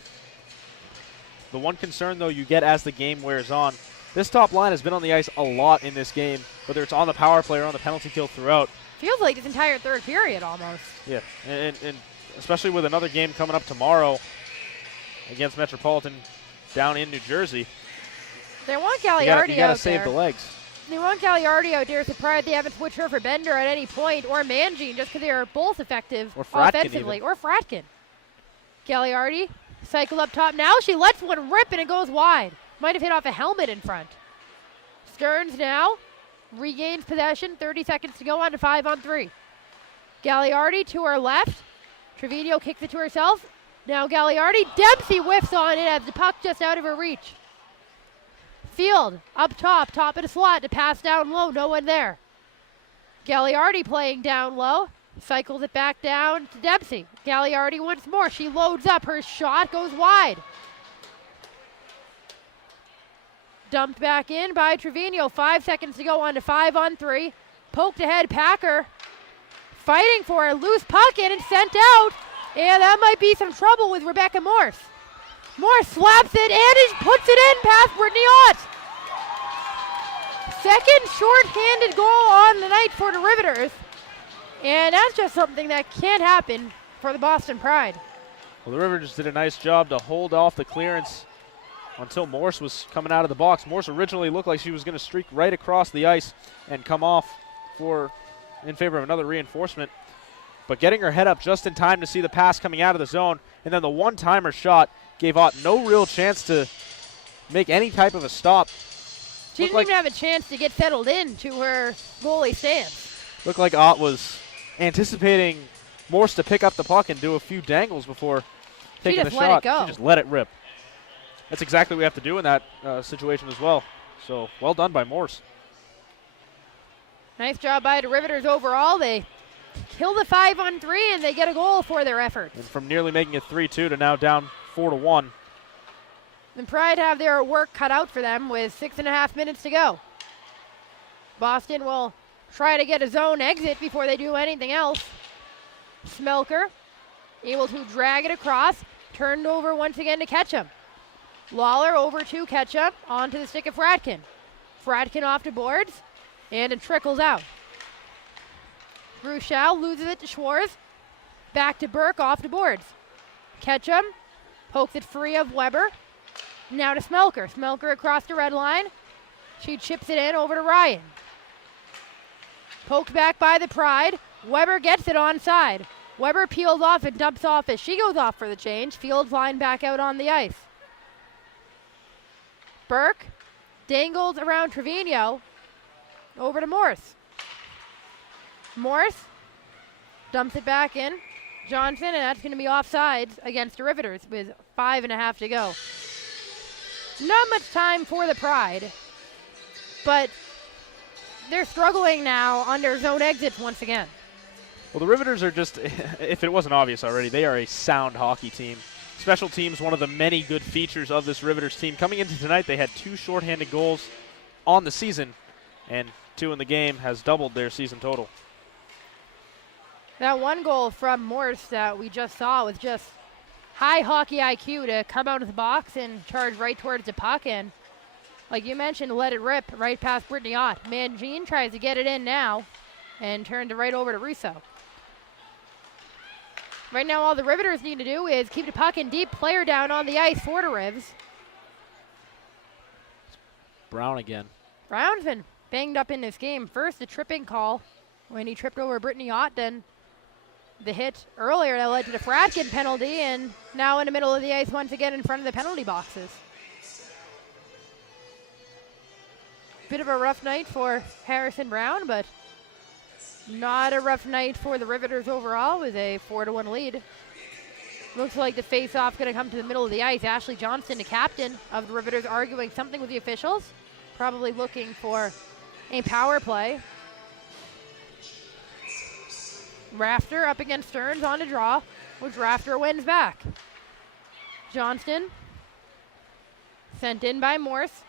The one concern, though, you get as the game wears on, this top line has been on the ice a lot in this game, whether it's on the power play or on the penalty kill throughout. Feels like this entire third period almost. Yeah, and especially with another game coming up tomorrow against Metropolitan down in New Jersey. They want Gagliardi out there. You got to save the legs. They want Gagliardi out there. Surprised they haven't switched her for Bender at any point, or Mangine, just because they are both effective or Fratkin offensively. even. Or Fratkin. Gagliardi, cycle up top. Now she lets one rip and it goes wide. Might have hit off a helmet in front. Stearns now regains possession. 30 seconds to go on to 5-on-3. Gagliardi to her left. Trevino kicks it to herself. Now Gagliardi. Dempsey whiffs on it as the puck just out of her reach. Field up top of the slot to pass down low. No one there. Gagliardi playing down low. Cycles it back down to Dempsey. Gagliardi once more. She loads up. Her shot goes wide. Dumped back in by Trevino. 5 seconds to go on to 5-on-3. Poked ahead. Packer fighting for a loose puck and it's sent out. And that might be some trouble with Rebecca Morse. Morse slaps it and he puts it in past Brittany Ott. Second short-handed goal on the night for the Riveters. And that's just something that can't happen for the Boston Pride. Well, the Riveters did a nice job to hold off the clearance until Morse was coming out of the box. Morse originally looked like she was going to streak right across the ice and come off in favor of another reinforcement. But getting her head up just in time to see the pass coming out of the zone, and then the one-timer shot gave Ott no real chance to make any type of a stop. She didn't even have a chance to get settled in to her goalie stance. Looked like Ott was anticipating Morse to pick up the puck and do a few dangles before taking the shot. Let it go. She just let it rip. That's exactly what we have to do in that situation as well. So well done by Morse. Nice job by the Riveters overall. They kill the 5-on-3 and they get a goal for their efforts. And from nearly making it 3-2 to now down 4-1. And Pride have their work cut out for them with 6.5 minutes to go. Boston will try to get a zone exit before they do anything else. Smelker able to drag it across, turned over once again to Ketchum. Lawler over to Ketchum, onto the stick of Fratkin. Fratkin off to boards, and it trickles out. Bruchel loses it to Schwartz. Back to Burke, off to boards. Ketchum pokes it free of Weber. Now to Smelker. Smelker across the red line. She chips it in over to Ryan. Poked back by the Pride. Weber gets it onside. Weber peels off and dumps off as she goes off for the change. Fields line back out on the ice. Burke dangles around Trevino. Over to Morse. Morse dumps it back in. Johnson, and that's going to be offsides against the Riveters with 5.5 to go. Not much time for the Pride, but they're struggling now under zone exits once again. Well, the Riveters are just, if it wasn't obvious already, they are a sound hockey team. Special teams, one of the many good features of this Riveters team. Coming into tonight, they had 2 shorthanded goals on the season, and 2 in the game has doubled their season total. That one goal from Morse that we just saw was just high hockey IQ to come out of the box and charge right towards the puck, and like you mentioned, let it rip right past Brittany Ott. Mangine tries to get it in now and turned it right over to Russo. Right now all the Riveters need to do is keep the puck in deep, player down on the ice for the Rivs. Brown again. Brown's been banged up in this game. First, the tripping call when he tripped over Brittany Ott, then the hit earlier that led to the Fratkin penalty, and now in the middle of the ice once again in front of the penalty boxes. Bit of a rough night for Harrison Brown, but not a rough night for the Riveters overall with a 4-1 lead. Looks like the face-off going to come to the middle of the ice. Ashley Johnston, the captain of the Riveters, arguing something with the officials, probably looking for a power play. Rafter up against Stearns on a draw, which Rafter wins back. Johnston sent in by Morse.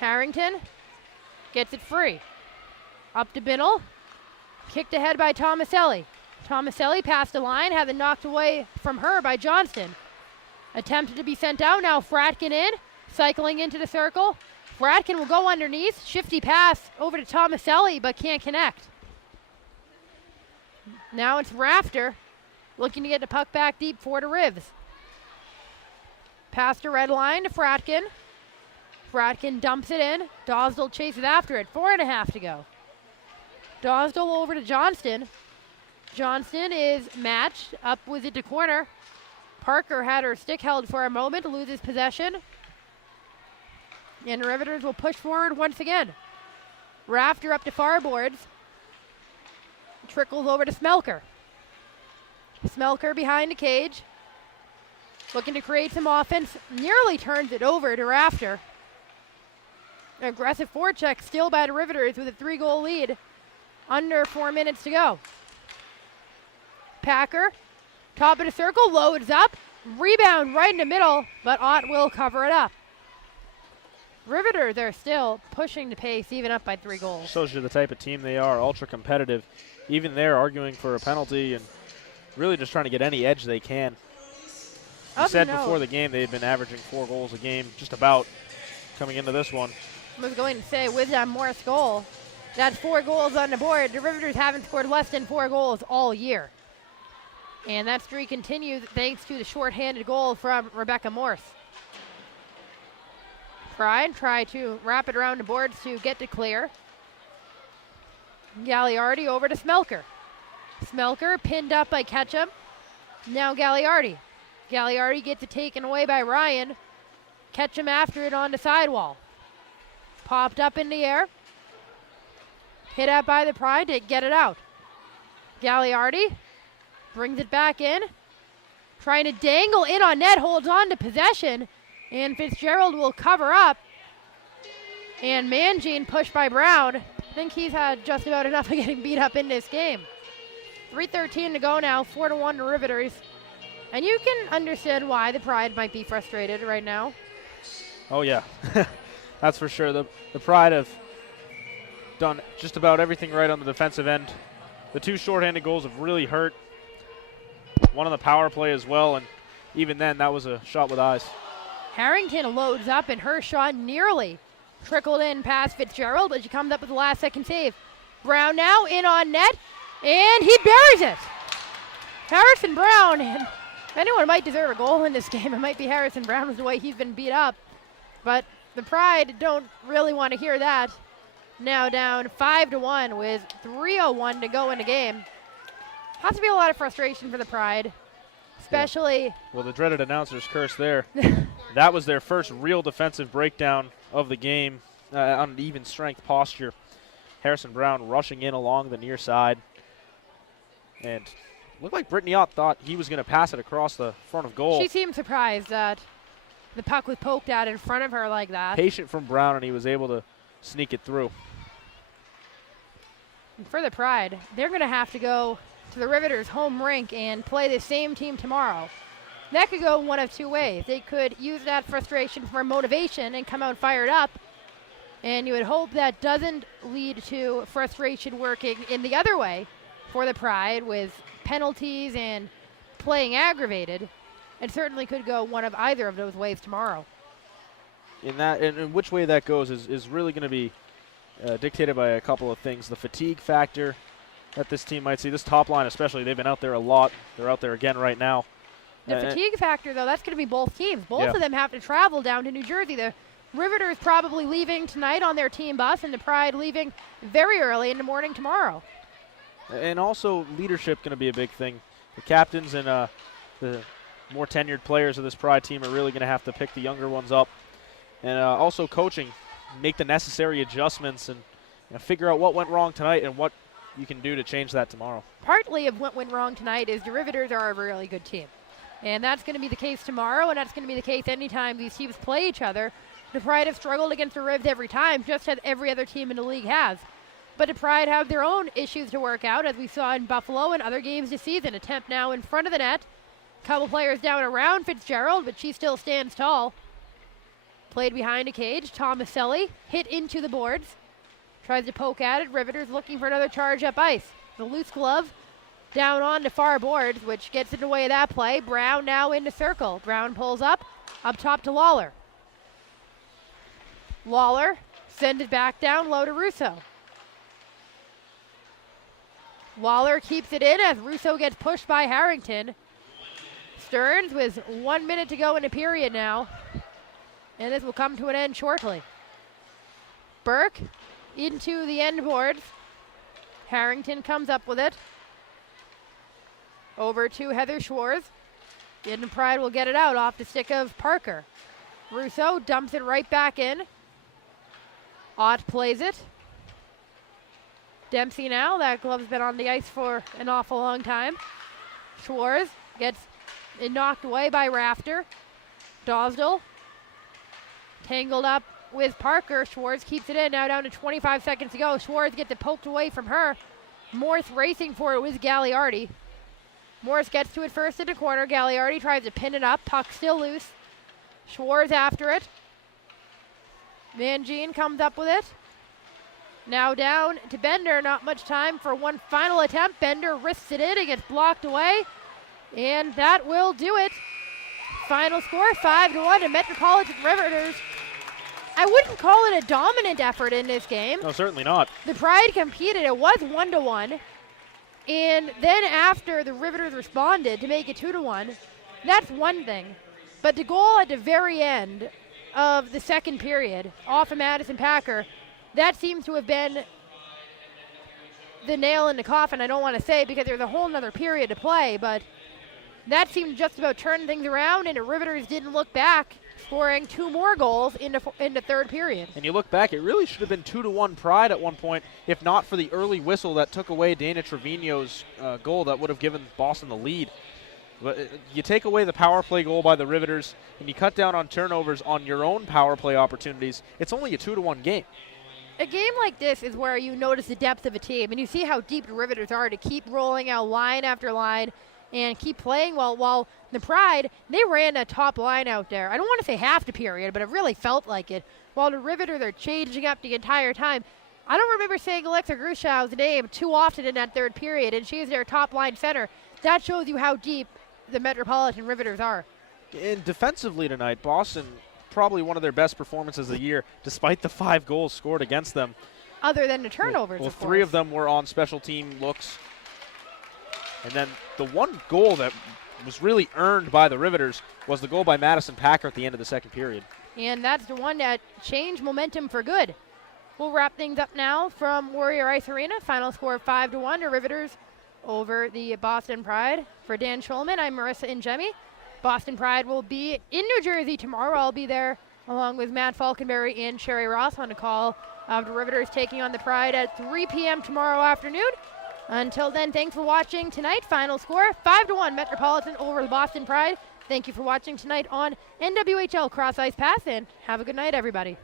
Harrington gets it free. Up to Binnell. Kicked ahead by Tomaselli. Tomaselli passed the line, had it knocked away from her by Johnston. Attempted to be sent out, now Fratkin in, cycling into the circle. Fratkin will go underneath, shifty pass over to Tomaselli, but can't connect. Now it's Rafter looking to get the puck back deep for the Rivs. Past the red line to Fratkin. Fratkin dumps it in. Dosdell chases after it. 4.5 to go. Dosdell over to Johnston. Johnston is matched up with it to corner. Parker had her stick held for a moment, loses possession. And the Riveters will push forward once again. Rafter up to far boards. Trickles over to Smelker. Smelker behind the cage. Looking to create some offense. Nearly turns it over to Rafter. An aggressive forecheck still by the Riveters with a 3-goal lead. Under 4 minutes to go. Packer, top of the circle, loads up. Rebound right in the middle, but Ott will cover it up. Riveters are still pushing the pace, even up by 3 goals. Shows you the type of team they are, ultra competitive. Even there, arguing for a penalty and really just trying to get any edge they can. You said before the game they'd been averaging 4 goals a game, just about, coming into this one. I was going to say, with that Morris goal, that's 4 goals on the board. The Riveters haven't scored less than 4 goals all year. And that streak continues thanks to the shorthanded goal from Rebecca Morse. Pride try to wrap it around the boards to get to clear. Gagliardi over to Smelker. Smelker pinned up by Ketchum. Now Gagliardi. Gagliardi gets it taken away by Ryan. catch him after it on the sidewall. Popped up in the air. Hit out by the Pride to get it out. Gagliardi brings it back in. Trying to dangle in on net, holds on to possession. And Fitzgerald will cover up. And Mangine pushed by Brown. I think he's had just about enough of getting beat up in this game. 3:13 to go now, 4-1 to Riveters. And you can understand why the Pride might be frustrated right now. Oh, yeah. That's for sure. The Pride have done just about everything right on the defensive end. The 2 shorthanded goals have really hurt. One on the power play as well, and even then, that was a shot with eyes. Harrington loads up, and her shot nearly trickled in past Fitzgerald, but she comes up with the last-second save. Brown now in on net, and he buries it. Harrison Brown, and if anyone might deserve a goal in this game, it might be Harrison Brown with the way he's been beat up. But the Pride don't really want to hear that. Now down 5-1 with 3:01 to go in the game. Has to be a lot of frustration for the Pride, especially. Yeah. Well, the dreaded announcer's curse there. That was their first real defensive breakdown of the game on an even strength posture. Harrison Brown rushing in along the near side. And looked like Brittany Ott thought he was going to pass it across the front of goal. She seemed surprised that the puck was poked at in front of her like that. Patient from Brown, and he was able to sneak it through. And for the Pride, they're going to have to go to the Riveters' home rink and play the same team tomorrow. That could go one of 2 ways. They could use that frustration for motivation and come out fired up, and you would hope that doesn't lead to frustration working in the other way for the Pride with penalties and playing aggravated. It certainly could go one of either of those ways tomorrow. In which way that goes is really going to be dictated by a couple of things. The fatigue factor that this team might see. This top line especially, they've been out there a lot. They're out there again right now. The fatigue factor, though, that's going to be both teams. Both of them have to travel down to New Jersey. The Riveters probably leaving tonight on their team bus, and the Pride leaving very early in the morning tomorrow. And also leadership going to be a big thing. The captains and the more tenured players of this Pride team are really going to have to pick the younger ones up. And also coaching, make the necessary adjustments and figure out what went wrong tonight and what you can do to change that tomorrow. Partly of what went wrong tonight is the Riveters are a really good team. And that's going to be the case tomorrow, and that's going to be the case anytime these teams play each other. The Pride have struggled against the Rivs every time, just as every other team in the league has. But the Pride have their own issues to work out, as we saw in Buffalo and other games this season. Attempt now in front of the net. Couple players down around Fitzgerald, but she still stands tall. Played behind a cage. Tomaselli hit into the boards. Tries to poke at it. Riveters looking for another charge up ice. The loose glove down on the far boards, which gets in the way of that play. Brown now in the circle. Brown pulls up top to Lawler. Lawler sends it back down low to Russo. Lawler keeps it in as Russo gets pushed by Harrington. Stearns with 1 minute to go in the period now. And this will come to an end shortly. Burke into the end boards. Harrington comes up with it. Over to Heather Schwartz. And Pride will get it out off the stick of Parker. Russo dumps it right back in. Ott plays it. Dempsey now. That glove's been on the ice for an awful long time. Schwartz gets it knocked away by Rafter. Dosdell tangled up with Parker. Schwartz keeps it in. Now down to 25 seconds to go. Schwartz gets it poked away from her. Morse racing for it with Gagliardi. Morse gets to it first in the corner. Gagliardi tries to pin it up. Puck still loose. Schwartz after it. Van Gien comes up with it. Now down to Bender. Not much time for one final attempt. Bender risks it in. It gets blocked away. And that will do it. Final score, 5-1 to Metropolitan Riveters. I wouldn't call it a dominant effort in this game. No, certainly not. The Pride competed. It was 1-1. And then after the Riveters responded to make it 2-1, that's one thing. But the goal at the very end of the second period off of Madison Packer, that seems to have been the nail in the coffin. I don't want to say because there's a whole nother period to play, but that seemed just about turn things around, and the Riveters didn't look back scoring 2 more goals into third period. And you look back, it really should have been 2-1 Pride at one point, if not for the early whistle that took away Dana Trevino's goal that would have given Boston the lead. But you take away the power play goal by the Riveters, and you cut down on turnovers on your own power play opportunities. It's only a 2-1 game. A game like this is where you notice the depth of a team, and you see how deep the Riveters are to keep rolling out line after line and keep playing well. While the Pride, they ran a top line out there. I don't want to say half the period, but it really felt like it. While the Riveters are changing up the entire time. I don't remember saying Alexa Grushow's name too often in that third period, and she's their top line center. That shows you how deep the Metropolitan Riveters are. And defensively tonight, Boston, probably one of their best performances of the year, despite the 5 goals scored against them. Other than the turnovers, Well, of course. 3 of them were on special team looks. And then the one goal that was really earned by the Riveters was the goal by Madison Packer at the end of the second period. And that's the one that changed momentum for good. We'll wrap things up now from Warrior Ice Arena. Final score 5-1 to Riveters over the Boston Pride. For Dan Schulman, I'm Marissa Ingemi. Boston Pride will be in New Jersey tomorrow. I'll be there along with Matt Falkenberry and Sherry Ross on a call of the Riveters taking on the Pride at 3 p.m. tomorrow afternoon. Until then, thanks for watching tonight. Final score 5-1 Metropolitan over the Boston Pride. Thank you for watching tonight on NWHL Cross Ice Pass, and have a good night, everybody.